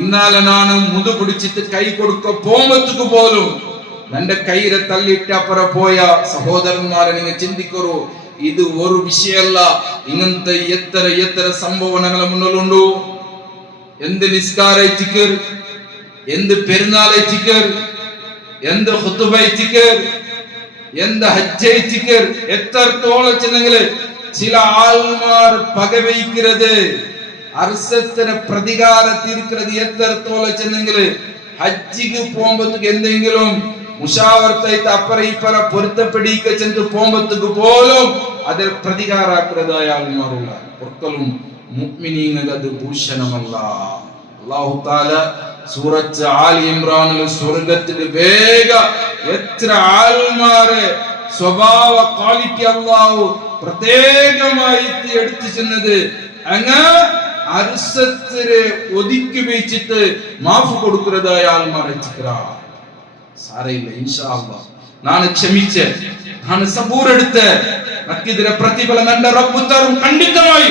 ഇന്നാലെ നാണ് മുതു പിടിച്ചിട്ട് കൈ കൊടുക്ക പോമ്പത്തുക്ക് പോലും എന്റെ കൈരെ തള്ളിയിട്ട് അപ്പുറ പോയ സഹോദരന്മാരെ നിങ്ങൾ ചിന്തിക്കറു. ഇത് ഒരു വിഷയമല്ല, ഇങ്ങനത്തെ എത്ര സംഭവം ഞങ്ങളെ മുന്നിലുണ്ടു. എന്ത് നിസ്കാരത്തിക്കർ, എന്ത് പെരുന്നാളത്തിക്കർ, എന്ത് ഖുതുബത്തിക്കർ, എന്ത് ഹജ്ജത്തിക്കർ, എത്രത്തോളം ചെന്നെങ്കില് ചില ആൾമാർ പകവയ്ക്കുന്നത് അർസത്തിന് പ്രതികാരം തീർക്കുന്നത് എത്രത്തോളം ചെന്നെങ്കില് ഹജ്ജിക്ക് പോകുമ്പോഴത്തേക്ക് എന്തെങ്കിലും മുഷാവർത്തായിട്ട് അപ്പറ ഇപ്പറ പൊരുത്തപ്പെടിക്ക ചെന്ന് പോകുമ്പോഴത്തേക്ക് പോലും അതിൽ പ്രതികാരാക്കുന്നതായ ആൾമാരുള്ള ഒരിക്കലും മുഅ്മിനീങ്ങൾക്ക് അത് ഭൂഷണമല്ല. അല്ലാഹു തആല സൂറത്ത് ആലി ഇംറാനിൽ സ്വർഗ്ഗത്തിൽ വേഗ എത്ര ആൾമാരെ സ്വഭാവ ക്വാളിറ്റി അല്ലാഹു പ്രത്യേകമായി എടുത്തു ചെന്നത് അങ്ങ് അർസത്തിനെ ഒതുക്കി വെച്ചിട്ട് മാഫ് കൊടുക്കുന്നതായ ആൾമാരെ സാരയില്ല, ഇൻഷാ അല്ലാഹ് ನಾನು ಕ್ಷಮಿಸೆ, ನಾನು ಸಬೂರೆಡುತ್ತೆ, ನಕ್ಕಿದ್ರೆ ಪ್ರತಿಫಲ ನನ್ನ ರಬ್ಬು ತರು ಖಂಡಿತವಾಗಿ.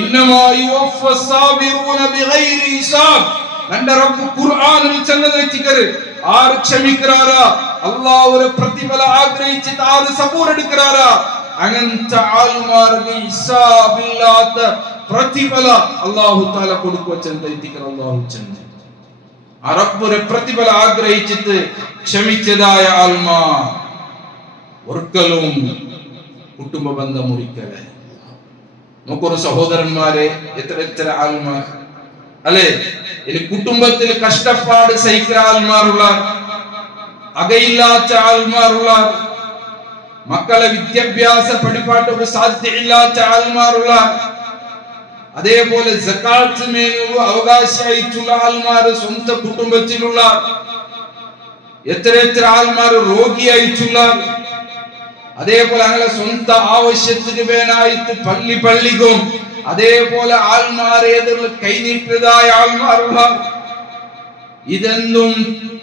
ಇನ್ನಮಾ ಯುವಫ ಸಾಬಿರೂನ ಬಿಗೈರಿ ಹಿಸಾಬ್. ನನ್ನ ರಬ್ಬು ഖുർആനിൽ ചെന്നതെത്തിക്കര് ആര് ക്ഷമിക്കറാരാ അല്ലാഹു ഒരു പ്രതിഫല ആഗ്രഹിച്ചിട്ട് ആര് സബൂറെടുക്കറാരാ അങ്ങനത്തെ ആൾമാർക്ക് ഹിസാബില്ലാത്ത പ്രതിഫല അല്ലാഹു തആല കൊടുക്കുക ചെന്നതെത്തിക്കർ. അല്ലാഹു ചെന്ന ആ റബ്ബുരെ പ്രതിഫല ആഗ്രഹിച്ചിട്ട് ക്ഷമിച്ചതായ ആൾമാർ ഒരിക്കലും കുടുംബ ബന്ധം മുറിക്കല്. നോക്കൊരു സഹോദരന്മാരെ, എത്ര ആൾമാർ അല്ലെ ഇനി കുടുംബത്തിൽ കഷ്ടപ്പാട് സഹിക്കുന്ന ആൾമാരുള്ള, അകയില്ലാത്ത ആൾമാരുള്ള, മക്കളെ വിദ്യാഭ്യാസ പഠിപ്പാട്ടൊക്കെ സാധ്യയില്ലാത്ത ആൾമാരുള്ള, അതേപോലെ സക്കാത്ത് മേലുള്ള അവകാശമായിട്ടുള്ള ആൾമാർ സ്വന്തം കുടുംബത്തിലുള്ള, എത്ര ആൾമാർ രോഗിയായിട്ടുള്ള, അതേപോലെ അങ്ങനെ സ്വന്തം ആവശ്യത്തിന് വേനായിട്ട് പള്ളിക്കും, അതേപോലെ ആൾമാരേതുള്ള കൈനീട്ടതായ ആൾമാരുള്ള, ഇതൊന്നും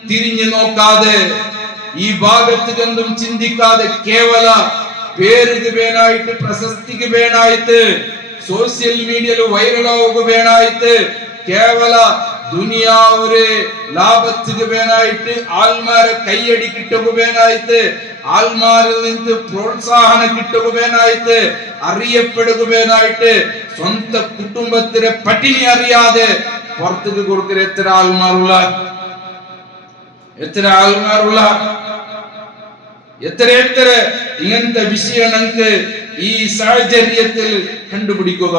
തിരിഞ്ഞു നോക്കാതെ ഈ ഭാഗത്തേക്കൊന്നും ചിന്തിക്കാതെ കേവല പേർക്ക് വേനായിട്ട് പ്രശസ്തിക്ക് വേനായിട്ട് സോഷ്യൽ മീഡിയയിൽ വൈറലാവുക വേനായിട്ട് കേവല ദുനിയാവൊരു ലാഭത്തിന് വേനായിട്ട് ആൾമാരെ കൈയടി കിട്ടുക വേനായിട്ട് ആൾമാരിൽ നിന്ന് പ്രോത്സാഹനം കിട്ടുക വേനായിട്ട് അറിയപ്പെടുക വേനായിട്ട് സ്വന്തം കുടുംബത്തിലെ പട്ടിണി അറിയാതെ പുറത്തേക്ക് കൊടുക്കുന്ന എത്ര ആൾമാരുള്ള എത്ര ഇങ്ങനത്തെ വിഷയം നമുക്ക് ഈ സാഹചര്യത്തിൽ കണ്ടുപിടിക്കുക.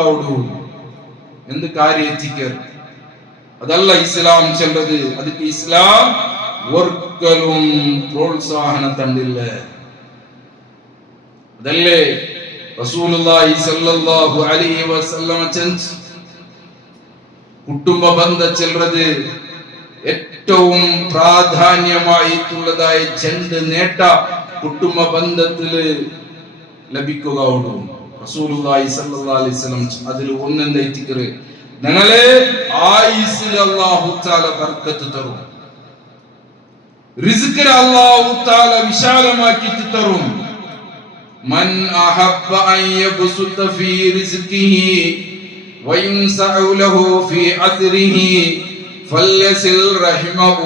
എന്ത് കാര്യത്തിക്കർ അതല്ല ഇസ്ലാം ചെല്ലത്. അതിക്ക് ഇസ്ലാം ഒരിക്കലും പ്രോത്സാഹനം തന്നില്ല. അതല്ലേ റസൂലുള്ളാഹി സ്വല്ലല്ലാഹു അലൈഹി വസല്ലം കുടുംബ ബന്ധം ചെല്ലുന്നത് ഏറ്റവും പ്രാധാന്യമായിട്ടുള്ളതായി രണ്ട് നേട്ട കുടുംബ ബന്ധത്തില് ലഭിക്കുക. റസൂലുള്ളാഹി സ്വല്ലല്ലാഹു അലൈഹി വസല്ലം അതിൽ ഒന്നെന്തായിട്ടിക്കറ്, ഞങ്ങളെ ആയുസ്സിൽ അല്ലാഹു തആല ബർക്കത്ത് തരും, റിസ്കിൽ അല്ലാഹു തആല വിശാലമാക്കി തരും. മൻ അഹബ്ബ അൻ യബ്സുത ഫീ റിസ്കിഹി وينسع له في أثره فليصل رحمه.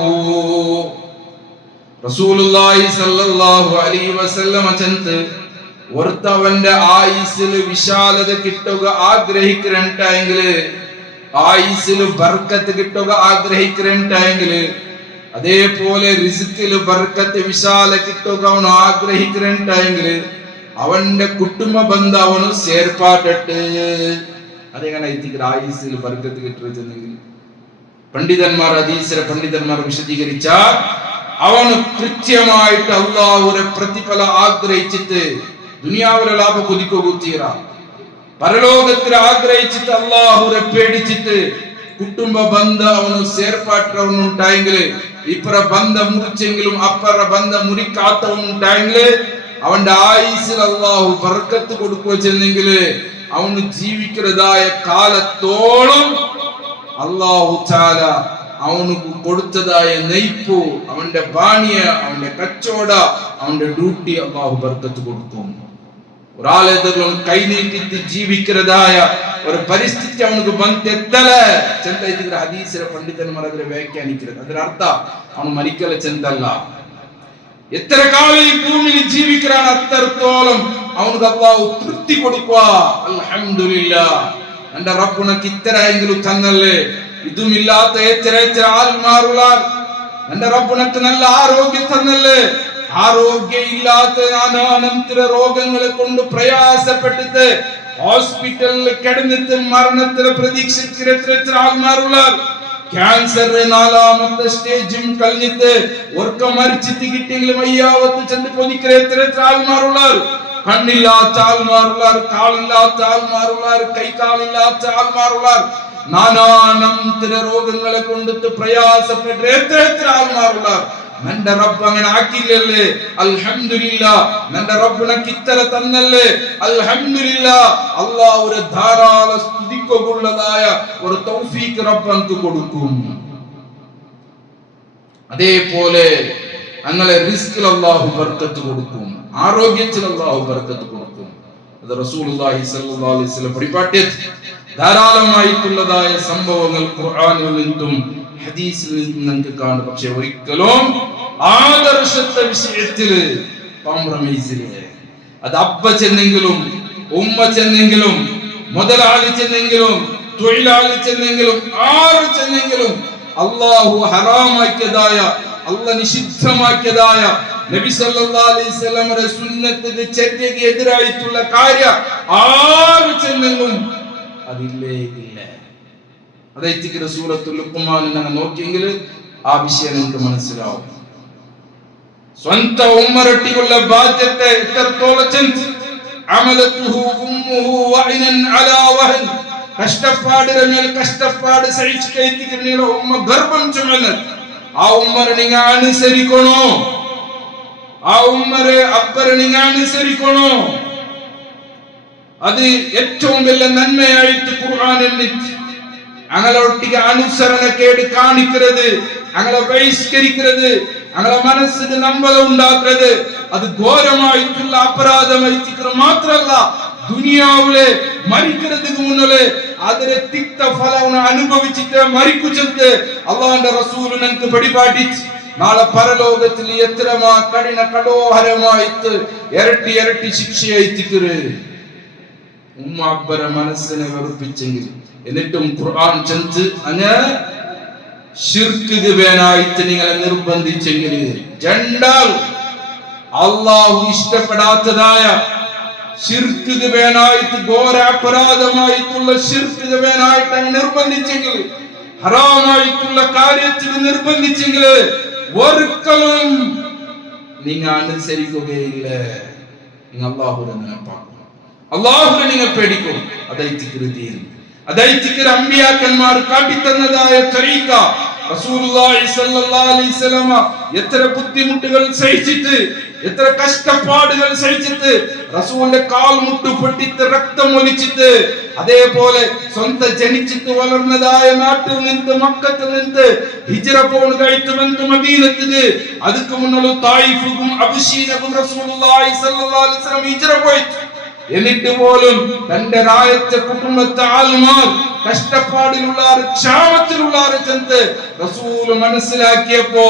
റസൂലുള്ളാഹി സ്വല്ലല്ലാഹു അലൈഹി വസല്ലമ ചന്ത് ഒരുത്തവന്റെ ആയുസ്സിൽ വിശാലത കിട്ടുക ആഗ്രഹിക്കുന്നുണ്ടെങ്കിൽ, ആയുസ്സിൽ ബർക്കത്ത് കിട്ടുക ആഗ്രഹിക്കുന്നുണ്ടെങ്കിൽ, അതേപോലെ റിസ്കിൽ ബർക്കത്ത് വിശാല കിട്ടുക അവൻ ആഗ്രഹിക്കുന്നുണ്ടെങ്കിൽ അവന്റെ കുടുംബ ബന്ധം അവന് ചേർപ്പാട്ടിട്ട്. അതെങ്ങനെ ആയുസ്സിൽ ബർക്കത്ത് കിട്ടുന്നെങ്കിൽ പണ്ഡിതന്മാർ, ഹദീസിലെ പണ്ഡിതന്മാർ വിശദീകരിച്ച അവന് കൃത്യമായിട്ട് അള്ളാഹുവിന്റെ പ്രതിഫലം ആഗ്രഹിച്ചിട്ട് ദുനിയാവിലെ ലാഭം കൊതിക്കുക, പരലോകത്തിൽ ആഗ്രഹിച്ചിട്ട് അള്ളാഹുവിനെ പേടിച്ചിട്ട് കുടുംബ ബന്ധം അവന് ചേർപ്പാട്ടവനുണ്ടായെങ്കിൽ, ഇപ്പറ ബന്ധം മുറിച്ചെങ്കിലും അപ്പറ ബന്ധം മുറിക്കാത്തവനുണ്ടായെങ്കിൽ അവന്റെ ആയുസ്സിൽ അള്ളാഹു ബർക്കത്ത് കൊടുക്കുക ചെന്നെങ്കിൽ അവന് ജീവിക്കുന്നതായ കാലത്തോളം അള്ളാഹു തആല അവനക്ക് കൊടുത്തതായ നെയ്പ്പു, അവന്റെ ബാണിയ, അവന്റെ കച്ചവട, അവന്റെ ഡ്യൂട്ടി അള്ളാഹു ബർക്കത്ത് കൊടുക്കും. ഒരാളെതിലും കൈനീട്ടിട്ട് ജീവിക്കുന്നതായ ഒരു പരിസ്ഥിതി അവനക്ക് ബന്ധെത്തല ചെന്ത. ഹദീസിലെ പണ്ഡിതന്മാർ അതിനെ വ്യാഖ്യാനിക്കുന്നത് അതിനർത്ഥ അവൻ മരിക്കല ചെന്തല്ല. എത്ര കാലം ഈ ഭൂമിയിൽ ജീവിക്കാണ് അത്രത്തോളം അവനക്ക് അള്ളാഹു തൃപ്തി കൊടുക്കുക. അൽഹംദുലില്ലാഹ്, എന്റെ റബ്ബുനക്ക് ഇത്രയെങ്കിലും തന്നല്ലേ. ഇതുമില്ലാത്ത എത്ര ആത്മാറുള്ള എന്റെ റബ്ബുനക്ക് നല്ല ആരോഗ്യം തന്നല്ലേ. ആരോഗ്യം ഇല്ലാത്ത അനന്തര രോഗങ്ങളെ കൊണ്ട് പ്രയാസപ്പെട്ടിട്ട് ഹോസ്പിറ്റലിൽ കിടന്നിട്ട് മരണത്തിന് പ്രതീക്ഷിക്കുന്ന ആത്മാറുള്ള, ക്യാൻസർ 4ാമത്തെ സ്റ്റേജും കഴിഞ്ഞിട്ട് ഒർക്ക മരിച്ചിട്ട് കിട്ടിയെങ്കിലും അയ്യാവത്ത് ചെന്ന് കൊതിക്കുന്ന എത്ര ആത്മാറുള്ള, കണ്ണില്ലാത്ത ആൾമാറുള്ള, കാലില്ലാത്ത ആൾമാറുള്ള, കൈകാലില്ലാത്ത ആൾമാറുള്ള, നാനാനന്തര രോഗങ്ങളെ കൊണ്ടിട്ട് പ്രയാസപ്പെട്ട് എത്ര ആൾമാറുള്ള. നിന്റെ റബ്ബ് അങ്ങനെ ആക്കില്ലല്ലേ, അൽഹംദുലില്ലാഹ്. നിന്റെ റബ്ബിനക്ക് ഇത്ര തന്നല്ലേ, അൽഹംദുലില്ലാഹ്. അല്ലാഹു ഒരു ധാരാളം സ്തുതിക്കുള്ളതായ ഒരു തൗഫീഖ് റബ്ബ് നമുക്ക് കൊടുക്കും. അതേപോലെ അങ്ങനെ റിസ്കിൽ അല്ലാഹു ബർക്കത്ത് കൊടുക്കും, ആരോഗ്യത്തിൽ അല്ലാഹു ബർക്കത്ത് കൊടുക്കും. അത് റസൂലുള്ളാഹി സ്വല്ലല്ലാഹു അലൈഹി വസല്ലം പരിപാടിയിൽ ധാരാളമായിട്ടുള്ളതായ സംഭവങ്ങൾ ഖുർആനിൽ നിന്നും ഹദീസിൽ നിന്നും നമുക്ക് കാണാം. പക്ഷെ ഒരിക്കലും ആദർശത്തെ വിഷയത്തില് കോംപ്രമൈസ് ഇല്ല. അത് അപ്പ ചെന്നെങ്കിലും ഉമ്മ ചെന്നെങ്കിലും മുതലാളി ചെന്നെങ്കിലും തൊഴിലാളി ചെന്നെങ്കിലും ആര് ചെന്നെങ്കിലും അള്ളാഹു ഹറാമാക്കിയതായ, അള്ളാഹ് നിഷിദ്ധമാക്കിയതായ നബി സല്ലല്ലാഹു അലൈഹി വസല്ലമയുടെ സുന്നത്തിന് ചര്യക്ക് എതിരായിട്ടുള്ള കാര്യം ആര് ചെന്നെങ്കിലും അതില്ലേ ഇല്ല. അതായത് സൂറത്തുൽ ലുഖ്മാൻ നിങ്ങൾ നോക്കിയെങ്കിൽ ആ വിഷയം നിങ്ങൾക്ക് മനസ്സിലാവും. സ്വന്തം ഉമ്മറട്ടിയുള്ള ബാധ്യത എത്രത്തോളം അമലത്തുഹു ഉമ്മുഹു വഅനൻ അലാ വഹൻ, കഷ്ടപ്പാടിന്റെ മേൽ കഷ്ടപ്പാട് സഹിച്ചു കയറ്റിക്കുന്ന ഉമ്മ ഗർഭം ചുമന്ന് ആ ഉമ്മറെ നിങ്ങൾ അനുസരിക്കണോ, ആ ഉമ്മറെ അപ്പറെ നിങ്ങൾ അനുസരിക്കണോ. അത് ഏറ്റവും വലിയ നന്മയായിട്ട് ഖുർആൻ എന്നിട്ട് അങ്ങളൊട്ടിക്ക് അനുസരണക്കേട് കാണിക്കുന്നത്, അങ്ങളെ ബഹിഷ്കരിക്കുന്നത്, അങ്ങളെ മനസ്സിന് നമ്പല ഉണ്ടാക്കുന്നത് അത് ഘോരമായിട്ടുള്ള അപരാധമായിട്ട് മാത്രമല്ല, ദുനിയാവിലെ മരിക്കുന്നതിന് മുന്നേ അതിനെ തിക്ത ഫലം അനുഭവിച്ചിട്ട് മരിക്കുചെന്ന് അള്ളാഹുവിന്റെ റസൂൽ നമുക്ക് പഠിപ്പാടിച്ച് നാളെ പരലോകത്തിൽ എത്രമാ കഠിന കഠോരമായിട്ട് ഇരട്ടി ഇരട്ടി ശിക്ഷയായിത്തിക്കരുത്. ഉമ്മ അബ്ബരെ മനസ്സിനെ വെറുപ്പിച്ചെങ്കിൽ എന്നിട്ടും ഖുർആൻ ചെന്ന് അങ്ങനെ ശിർക്ക് വേനായിട്ട് നിങ്ങളെ നിർബന്ധിച്ചെങ്കിൽ, രണ്ടാൾ അള്ളാഹു ഇഷ്ടപ്പെടാത്തതായ ശിർക്ക് വേനായിട്ട് ഘോര അപരാധമായിട്ടുള്ള ശിർക്ക് വേനായിട്ട് നിർബന്ധിച്ചെങ്കിൽ, ഹറാമായിട്ടുള്ള കാര്യത്തിൽ നിർബന്ധിച്ചെങ്കിൽ ഒരിക്കലും നിങ്ങൾ അനുസരിക്കുകയില്ല. നിങ്ങൾ അള്ളാഹുവിനെ നിലപ്പാക്കും, അള്ളാഹുവിനെ നിങ്ങൾ പേടിക്കും. അതായിട്ട് അമ്പിയാക്കന്മാർ കാട്ടിത്തന്നതായ തരീഖ റസൂലുള്ളാഹി സ്വല്ലല്ലാഹു അലൈഹി വസല്ലമ എത്ര ബുദ്ധിമുട്ടുകൾ സഹിച്ചിട്ട്, എത്ര കഷ്ടപ്പാടുകൾ സഹിച്ചിട്ട്, റസൂലിന്റെ കാൽ മുട്ട് പൊട്ടിട്ട് രക്തം ഒലിച്ചിട്ട്, അതേപോലെ സ്വന്തം ജനിച്ചിട്ട് വളർന്നതായ നാട്ടിൽ നിന്ന് മക്കത്തിൽ നിന്ന് ഹിജ്റ പോണ് കഴിച്ചു വന്ന് മദീനത്തിന്, അതുക്ക് മുന്നുള്ള തായിഫും അബ്ശീനവും റസൂലുള്ളാഹി സ്വല്ലല്ലാഹു അലൈഹി വസല്ലം ഹിജ്റ പോയി എന്നിട്ട് പോലും തന്റെ രായത്തെ കുടുംബത്തെ ആൾമാർ കഷ്ടപ്പാടിലുള്ള ക്ഷാമത്തിലുള്ള ചെന്ന് റസൂൽ മനസ്സിലാക്കിയപ്പോ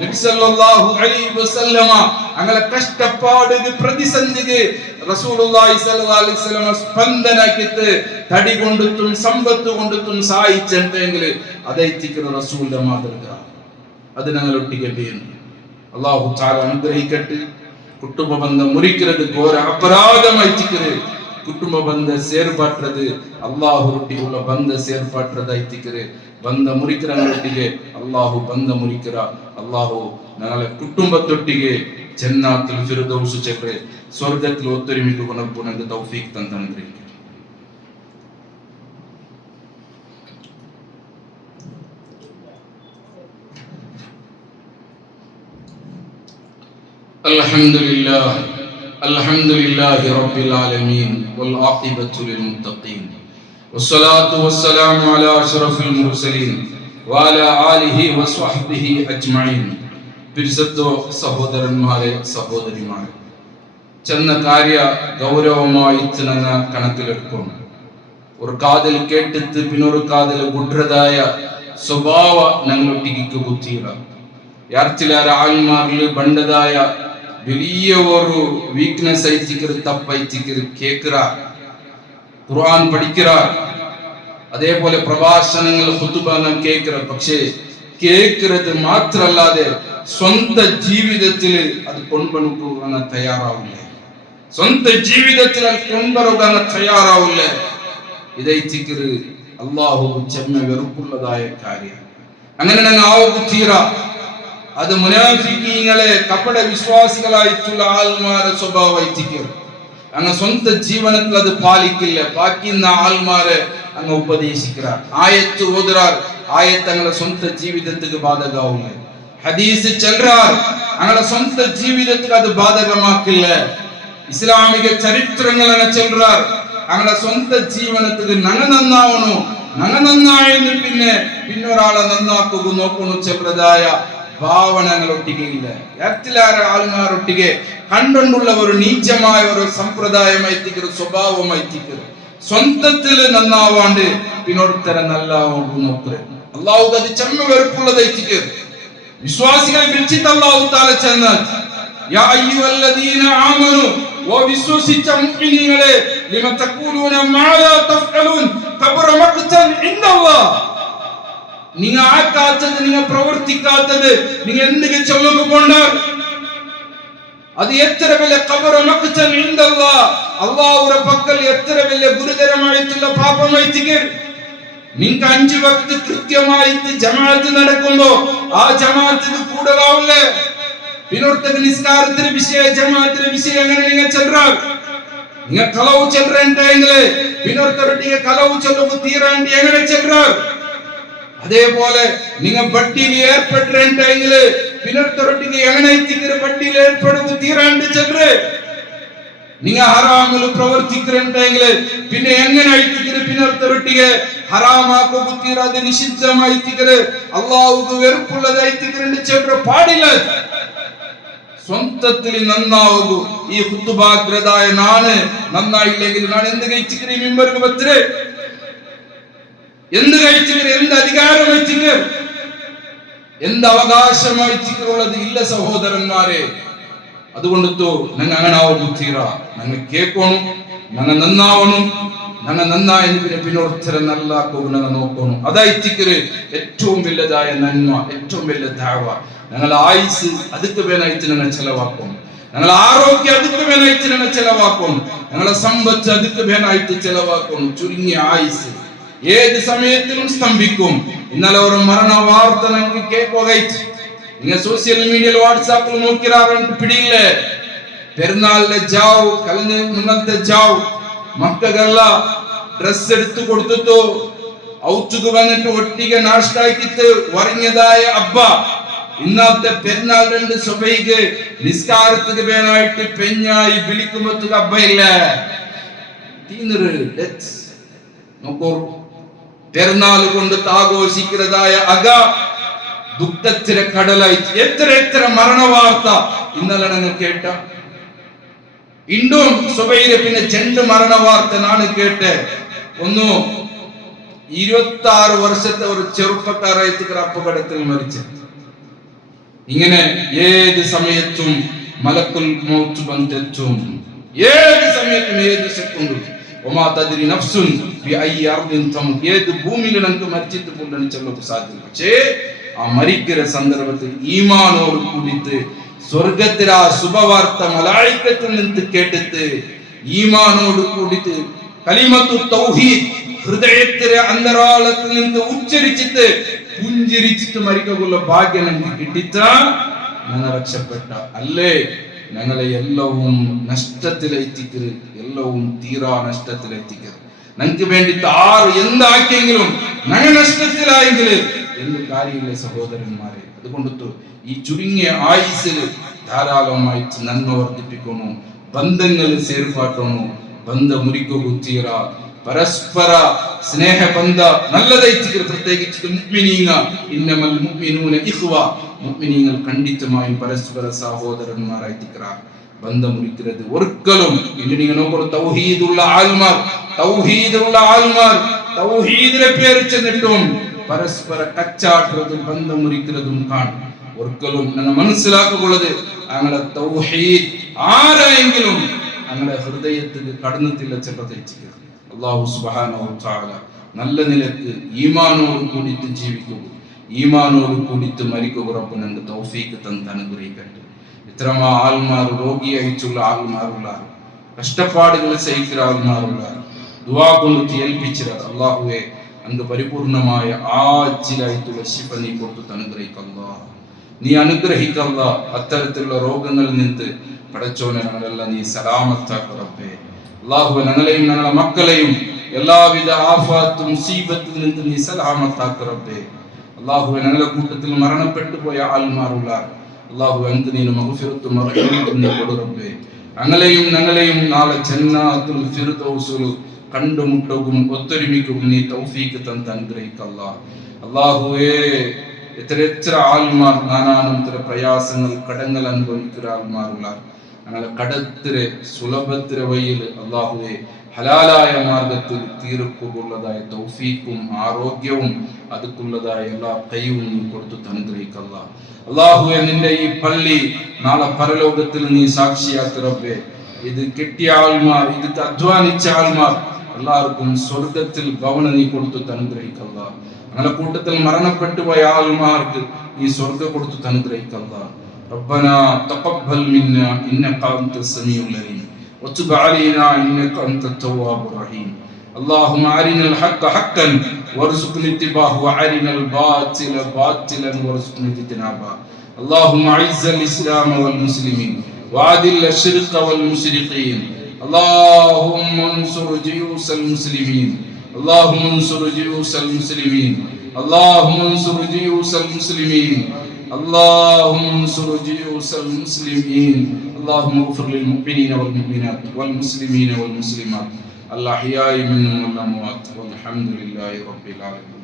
നബി സല്ലല്ലാഹു അലൈഹി വസല്ലമ അങ്ങനെ കഷ്ടപ്പാട് പ്രതിസന്ധിക്ക് റസൂലുള്ളാഹി സ്വല്ലല്ലാഹു അലൈഹി വസല്ലമ സ്പന്ദനാക്കിയിട്ട് തടി കൊണ്ടും സമ്പത്ത് കൊണ്ടും സഹായിച്ചെങ്കിൽ അതേറ്റിക്കുന്ന റസൂലിന്റെ മാതൃക അത് ഞങ്ങൾ ഒട്ടിക്കേണ്ടിയിരുന്നു. അല്ലാഹു തആല അനുഗ്രഹിക്കട്ടെ. കുടുംബ ബന്ധം മുറിക്കുന്നത് ഘോര അപരാധമായിട്ടിക്കരുത്. കുടുംബ ബന്ധ ಸೇರ್ಪಾಟ್றது ಅಲ್ಲಾಹ್ರೊಟ್ಟಿಗೆ ಬಂಧ ಸೇರ್ಪಾಟ್றದಾಯ್ತಿಕರೆ ಬಂಧ ಮುರಿಕರೊಟ್ಟಿಗೆ ಅಲ್ಲಾಹು ಬಂಧ ಮುರಿಕರ ಅಲ್ಲಾಹು ನಾಳೆ ಕುಟುಂಬದೊಟ್ಟಿಗೆ ಜನ್ನಾತುಲ್ ಫಿರ್ದೌಸ್ ಚಕ್ರೆ ಸ್ವರ್ಗದಲ್ಲಿ ಒತ್ತರಿಮಿಗೆ ಕೊನಪ್ಪು ನನಗೆ ತೌಫೀಕ್ ತಂತಂದ್ರಿ. الحمد لله رب العالمين والعاقبة للمتقين والصلاة والسلام على أشرف المرسلين وعلى آله وصحبه أجمعين. പരിശുദ്ധ സഹോദരന്മാരെ സഹോദരിമാരെ, ചെന്ന കാര്യ ഗൗരവമായി കണക്കിലെടുക്കും. ഒരു കാതിൽ കേട്ടിട്ട് പിന്നൊരു കാതിൽ ഗുഡ്രതായ സ്വഭാവ ഞങ്ങളൊട്ടിക്ക് കുത്തിയിട യാർച്ചിലാര ആൾമാരിൽ ബണ്ടതായ വലിയ ഒരു വീക്ക്നെസ് ആയിട്ടിക്കറ്, തപ്പായിട്ടിക്കറ് കേൾക്കുറാർ, ഖുർആൻ പഠിക്കുറാർ, അതേപോലെ പ്രഭാഷണങ്ങൾ ഖുതുബ കേൾക്കുറാർ. പക്ഷേ കേൾക്കുന്നത് മാത്രമല്ലാതെ സ്വന്തം ജീവിതത്തിൽ അത് കൊണ്ടുപോകാൻ തയ്യാറാവില്ല. സ്വന്തം ജീവിതത്തിൽ അത് കൊണ്ടുവരാൻ തയ്യാറാവില്ല. ഇതൈത്തിക്കറ് അള്ളാഹു ചെമ്മ വെറുപ്പുള്ളതായ കാര്യം. അങ്ങനെ ഞങ്ങൾ ആവുക തീര അത് മുനാഫിക്കീങ്ങളെ കപട വിശ്വാസികളായിട്ടുള്ള ആൾമാരെ സ്വഭാവമായിട്ടിക്കും. അങ്ങ് സ്വന്തം ജീവനത്തിൽ അത് പാലിക്കില്ല. ബാക്കിയുന്ന ആൾമാരെ അങ്ങ് ഉപദേശിക്കാർ, ആയത്ത് ഓതുറാർ, ആയത്ത് അങ്ങനെ സ്വന്തം ജീവിതത്തിന് ബാധകമാവില്ല. ഹദീസ് ചെല്ലുറാർ, അങ്ങനെ സ്വന്തം ജീവിതത്തിൽ അത് ബാധകമാക്കില്ല. ഇസ്ലാമിക ചരിത്രങ്ങൾ അങ്ങനെ ചെല്ലുറാർ, അങ്ങനെ സ്വന്തം ജീവനത്തിൽ നങ്ങ നന്നാവണു, നങ്ങ നന്നായെന്ന് പിന്നൊരാളെ നന്നാക്കുക നോക്കണു ചെറുതായ ഭാവനകളൊട്ടികയില്ല. ആൾമാരൊട്ടിಗೆ കണ്ടുകൊണ്ടുള്ള ഒരു നീചമായ ഒരു സമ്പ്രദായമായിത്തിക്കരു സ്വഭാവമായിത്തിക്കരു സ്വന്തത്തിൽ നന്നാവാണ്ട് പിന്നൊരുത്തര നല്ലാവും നോക്കര്. അള്ളാഹു അത് ചെമ്മ വെറുപ്പുള്ളതായിത്തിക്കരു. വിശ്വാസികളെ വിളിച്ചിട്ട് അള്ളാഹു താല ചെന്നാൽ യാ അയ്യുഹല്ലദീന ആമനു, ഓ വിശ്വസിച്ച മുഅ്മിനീങ്ങളെ, ലിമ തഖൂലൂന മാ ലാ തഫ്അലൂൻ കബറ മഖ്തൻ ഇൻദല്ലാഹ്. നിങ്ങൾ ആക്കാത്തത്, നിങ്ങൾ പ്രവർത്തിക്കാത്തത് നിങ്ങൾ എന്തൊക്കെ ചൊല്ലുക പോണ്ടാർ, അത് എത്ര വലിയ ഖബറ മഖ്തൻ ഇൻദല്ലാഹ്, അല്ലാഹുവിന്റെ പക്കൽ എത്ര വലിയ ഗുരുതരമായിട്ടുള്ള പാപമായിത്തിക്കർ. നിങ്ങൾക്ക് 5 വക്ത് കൃത്യമായിട്ട് ജമാഅത്ത് നടക്കുമ്പോ ആ ജമാഅത്തിന് കൂടലാവില്ലേ. പിന്നൊരുത്തക്ക് നിസ്കാരത്തിന് വിഷയ ജമാഅത്തിന് വിഷയം അങ്ങനെ നിങ്ങൾ ചെല്ലുറാർ. നിങ്ങൾ കളവ് ചെല്ലുറെങ്കില് പിന്നൊരുത്തരൊട്ടിಗೆ കളവ് ചൊല്ലുക തീരാണ്ടി എങ്ങനെ ചെല്ലുറാർ. അതേപോലെ നിങ്ങൾ ബട്ടിയിൽ ഏർപ്പെട്ടിട്ടുണ്ടെങ്കില് പിന്നൊരുത്തരൊട്ടിಗೆ എങ്ങനെ ബട്ടിയിൽ ഏർപ്പെടുക തീരാണ്ട് ചെല്ല്. നിങ്ങൾ ഹറാമിൽ പ്രവർത്തിക്കുന്നുണ്ടെങ്കില് പിന്നെ എങ്ങനെ പിന്നൊരുത്തരൊട്ടിಗೆ ഹറാമാക്കുക തീരാതെ നിഷിദ്ധമായിത്തിക്കല് അള്ളാഹുക്ക് വെറുപ്പുള്ളതായിത്തിക്കലുണ്ട് ചെല്ല് പാടില്ല. സ്വന്തത്തിൽ നന്നാവൂ. ഈ ഖുതുബാഗ്രതായ നാണ് നന്നായില്ലെങ്കിൽ നാണ് എന്ത് കഴിച്ചിക്കറി മിമ്പർക്ക് പത്ര എന്ത് കഴിച്ചിക്കറി, എന്ത് അധികാരമായിച്ചിക്കർ, എന്ത് അവകാശമായിച്ചിക്കറുള്ളത് ഇല്ല സഹോദരന്മാരെ. അതുകൊണ്ടോ ഞങ്ങൾ അങ്ങനെ ആവും തീര, ഞങ്ങൾ കേൾക്കണം, ഞങ്ങൾ നന്നാവണം, ഞങ്ങൾ നന്നായതിന് പിന്നോർത്തരം നല്ലാക്കും, ഞങ്ങൾ നോക്കണം. അതായിത്തിക്കര് ഏറ്റവും വലുതായ നന്മ, ഏറ്റവും വലിയ ദഅവ. ഞങ്ങൾ ആയുസ് അതുക്ക് വേനായിട്ട് ഞങ്ങൾ ചെലവാക്കും, ഞങ്ങൾ ആരോഗ്യം അതുക്ക് വേനായിട്ട് ഞങ്ങൾ ചെലവാക്കും, ഞങ്ങളെ സമ്പത്ത് അതുക്ക് വേനായിട്ട് ചെലവാക്കും. ചുരുങ്ങിയ ആയുസ് ഏത് സമയത്തിലും സ്തംഭിക്കും. ഇന്നലെ ഒരു മരണ വാർത്ത ഞങ്ങൾക്ക് കേൾക്കുകയായിട്ട് നിങ്ങൾ സോഷ്യൽ മീഡിയയിൽ വാട്സാപ്പിൽ നോക്കിയാറുണ്ട് പിടിയില്ലേ. പെരുന്നാളിന്റെ ജാവ് കലഞ്ഞ മുന്നത്തെ ജാവ് മക്കൾക്കെല്ല ഡ്രസ് എടുത്തു കൊടുത്തിട്ടോ ഔത്തുക്ക് വന്നിട്ട് ഒട്ടിಗೆ നാഷ്ടാക്കിട്ട് വറങ്ങിയതായ അബ്ബ ഇന്നത്തെ പെരുന്നാൾ 2 സുബഹിക്ക് നിസ്കാരത്തിന് വേനായിട്ട് പെഞ്ഞായി വിളിക്കുമ്പോ അബ്ബയില്ല നോക്കൂ. പെരുന്നാൾ കൊണ്ട് ആഘോഷിക്കുന്നതായ അക ദുഃഖത്തിലെ കടലായി എത്ര മരണ വാർത്ത ഇന്നലെ ഞങ്ങൾ കേട്ട. ഇണ്ടും സുബൈർ പിന്നെ 2 മരണ വാർത്ത നാണ് കേട്ട്. ഒന്ന് 26 വർഷത്തെ ഒരു ചെറുപ്പക്കാരായിട്ട് അപകടത്തിൽ മരിച്ചു. ഇങ്ങനെ ഏത് സമയത്തും മലക്കുൽ മൗത്ത് ബന്ധെത്തും, ഏത് സമയത്തും ഏത് സെക്കൻഡും ഏത് ഭൂമിയിൽ നമുക്ക് മരിച്ചിട്ട് കൊണ്ടാണ് ചെല്ലാൻ സാധ്യത. പക്ഷേ ആ മരിക്കുന്ന സന്ദർഭത്തിൽ ഈമാനോട് കൂടിയിട്ട് സ്വർഗത്തിൽ ആ ശുഭവാർത്ത മലായിക്കത്തിൽ നിന്ന് കേട്ടിട്ട് ഈമാനോട് കൂടിയിട്ട് കലിമത്തു തൗഹീദ് ഹൃദയത്തിലെ അന്തരാളത്തിൽ നിന്ന് ഉച്ചരിച്ചിട്ട് പുഞ്ചിരിച്ചിട്ട് മരിക്കുള്ള ഭാഗ്യം നമുക്ക് കിട്ടിച്ചാൽ ഞങ്ങൾ രക്ഷപ്പെട്ട. അല്ലേ ഞങ്ങളെ എല്ലാവും നഷ്ടത്തിലെത്തിക്കരുത്, എല്ലാവും തീരാ നഷ്ടത്തിലെത്തിക്കരുത്. ഞങ്ങൾക്ക് വേണ്ടി ആറ് എന്താക്കിയെങ്കിലും ഞങ്ങൾ നഷ്ടത്തിലായെങ്കിൽ എന്ത് കാര്യമില്ല സഹോദരന്മാരെ. അതുകൊണ്ട് ഈ ചുരുങ്ങിയ ആയുസ്സിൽ ധാരാളമായിട്ട് നന്മ വർദ്ധിപ്പിക്കണു, ബന്ധങ്ങൾ ചേർപ്പാട്ടണു, ബന്ധം മുറിക്കു തീര പരസ്പര സ്നേഹ ബന്ധ നല്ലതായിട്ട്. പ്രത്യേകിച്ച് ഇന്നമൽ മുഅ്മിനൂന ഇഖ്വ, മുഅ്മിനീങ്ങൾ ഖണ്ഡിതമായും പരസ്പര സഹോദരന്മാരായിട്ട് ബന്ധം മുറിക്കുന്നത് ഒരിക്കലും. ഇനി നിങ്ങൾ നോക്കൂ, തൗഹീദുള്ള ആൾമാർ തൗഹീദിനെ പേര് ചെന്നിട്ടും പരസ്പര കച്ചാട്ടുന്നതും ബന്ധം മുറിക്കുന്നതും കാണും. ഒരിക്കലും ഞങ്ങൾ മനസ്സിലാക്കുള്ളത് ഞങ്ങളെ തൗഹീദ് ആരെങ്കിലും ഞങ്ങളുടെ ഹൃദയത്തിൽ കടന്നിട്ടില്ല ചെറുതെച്ചിക്കുക. അല്ലാഹു സുബ്ഹാനഹു വ തആല നല്ല നിലക്ക് ഈമാനോട് കൂടിയിട്ട് ജീവിക്കുക, ഈമാനോട് കൂടിയിട്ട് മരിക്കുക റബ്ബ് ഞങ്ങൾക്ക് തൗഫീഖ് തന്ന് അനുഗ്രഹിക്കട്ടെ. ഇത്തരം ആൾമാർ, രോഗിയായിട്ടുള്ള ആൾമാരുള്ള, കഷ്ടപ്പാടുകൾ സഹിക്കുന്ന ആൾമാരുള്ള, ദുആ കൊണ്ട് ഏൽപ്പിച്ചിട്ട് അല്ലാഹുവേ അങ്ങ് പരിപൂർണമായ ആജിലായിട്ടുള്ള ശിഫ നീ കൊടുത്ത് അനുഗ്രഹിക്കല്ല, നീ അനുഗ്രഹിക്കല്ല. അത്തരത്തിലുള്ള രോഗങ്ങളിൽ നിന്ന് പടച്ചോനെ ഞങ്ങളെല്ലാം നീ സലാമത്താക്ക റബ്ബേ. അല്ലാഹുവേ ഞങ്ങളെയും ഞങ്ങളുടെ മക്കളെയും എല്ലാവിധ ആഫാത്തും മുസീബത്തിൽ നിന്ന് നീ സലാമത്താക്ക റബ്ബേ. അല്ലാഹുവേ ഞങ്ങളുടെ കൂട്ടത്തിൽ മരണപ്പെട്ടു പോയ ആൾമാരുള്ള അല്ലാഹുവേ അങ്ങ് നീ മഗ്ഫിറത്തും റഹ്മത്തും നീ കൊടു റബ്ബേ. ഞങ്ങളെയും നാളെ ജന്നാത്തുൽ ഫിർദൗസിൽ കണ്ടുമുട്ടവും ഒത്തൊരുമിക്കും നീ തൗഫീഖ് തന്ന് അനുഗ്രഹിക്കല്ല. അല്ലാഹുവേ എത്ര ആൾമാർ നാനാനന്തര പ്രയാസങ്ങൾ കടങ്ങൾ അനുഭവിക്കുന്ന ആൾമാരുള്ള ഞങ്ങളെ കടത്തിരെ സുലഭത്തിരെ വഴിയിൽ അല്ലാഹുവേ ഹലാലായ മാർഗത്തിൽ തീർക്കുള്ളതായ തൗഫീഖും ആരോഗ്യവും അതുക്കുള്ളതായ എല്ലാ കൈവും നീ കൊടുത്തു അനുഗ്രഹിക്കല്ല. അല്ലാഹുവേ നിന്റെ ഈ പള്ളി നാളെ പരലോകത്തിൽ നീ സാക്ഷിയാക്കി റബ്ബേ. ഇത് കെട്ടിയ ആൾമാർ, ഇത് അധ്വാനിച്ച ആൾമാർ എല്ലാവർക്കും സ്വർഗത്തിൽ ഭവന നീ കൊടുത്തു അനുഗ്രഹിക്കല്ല. ഞങ്ങളുടെ കൂട്ടത്തിൽ മരണപ്പെട്ടു പോയ ആൾമാർക്ക് നീ സ്വർഗം കൊടുത്തു അനുഗ്രഹിക്കല്ല. ربنا تقبل منا إنك أنت السميع العليم وتب علينا إنك أنت التواب الرحيم. اللهم أرنا الحق حقا وارزقنا اتباعه وأرنا الباطل باطلا وارزقنا اجتنابه. اللهم أعز الإسلام والمسلمين وأذل الشرك والمشركين. اللهم انصر جيوش المسلمين. اللهم انصر جيوش المسلمين. اللهم انصر جيوش المسلمين. اللهم انصر جيوش المسلمين. اللهم اغفر للمؤمنين والمؤمنات والمسلمين والمسلمات الأحياء منهم والأموات والحمد لله رب العالمين.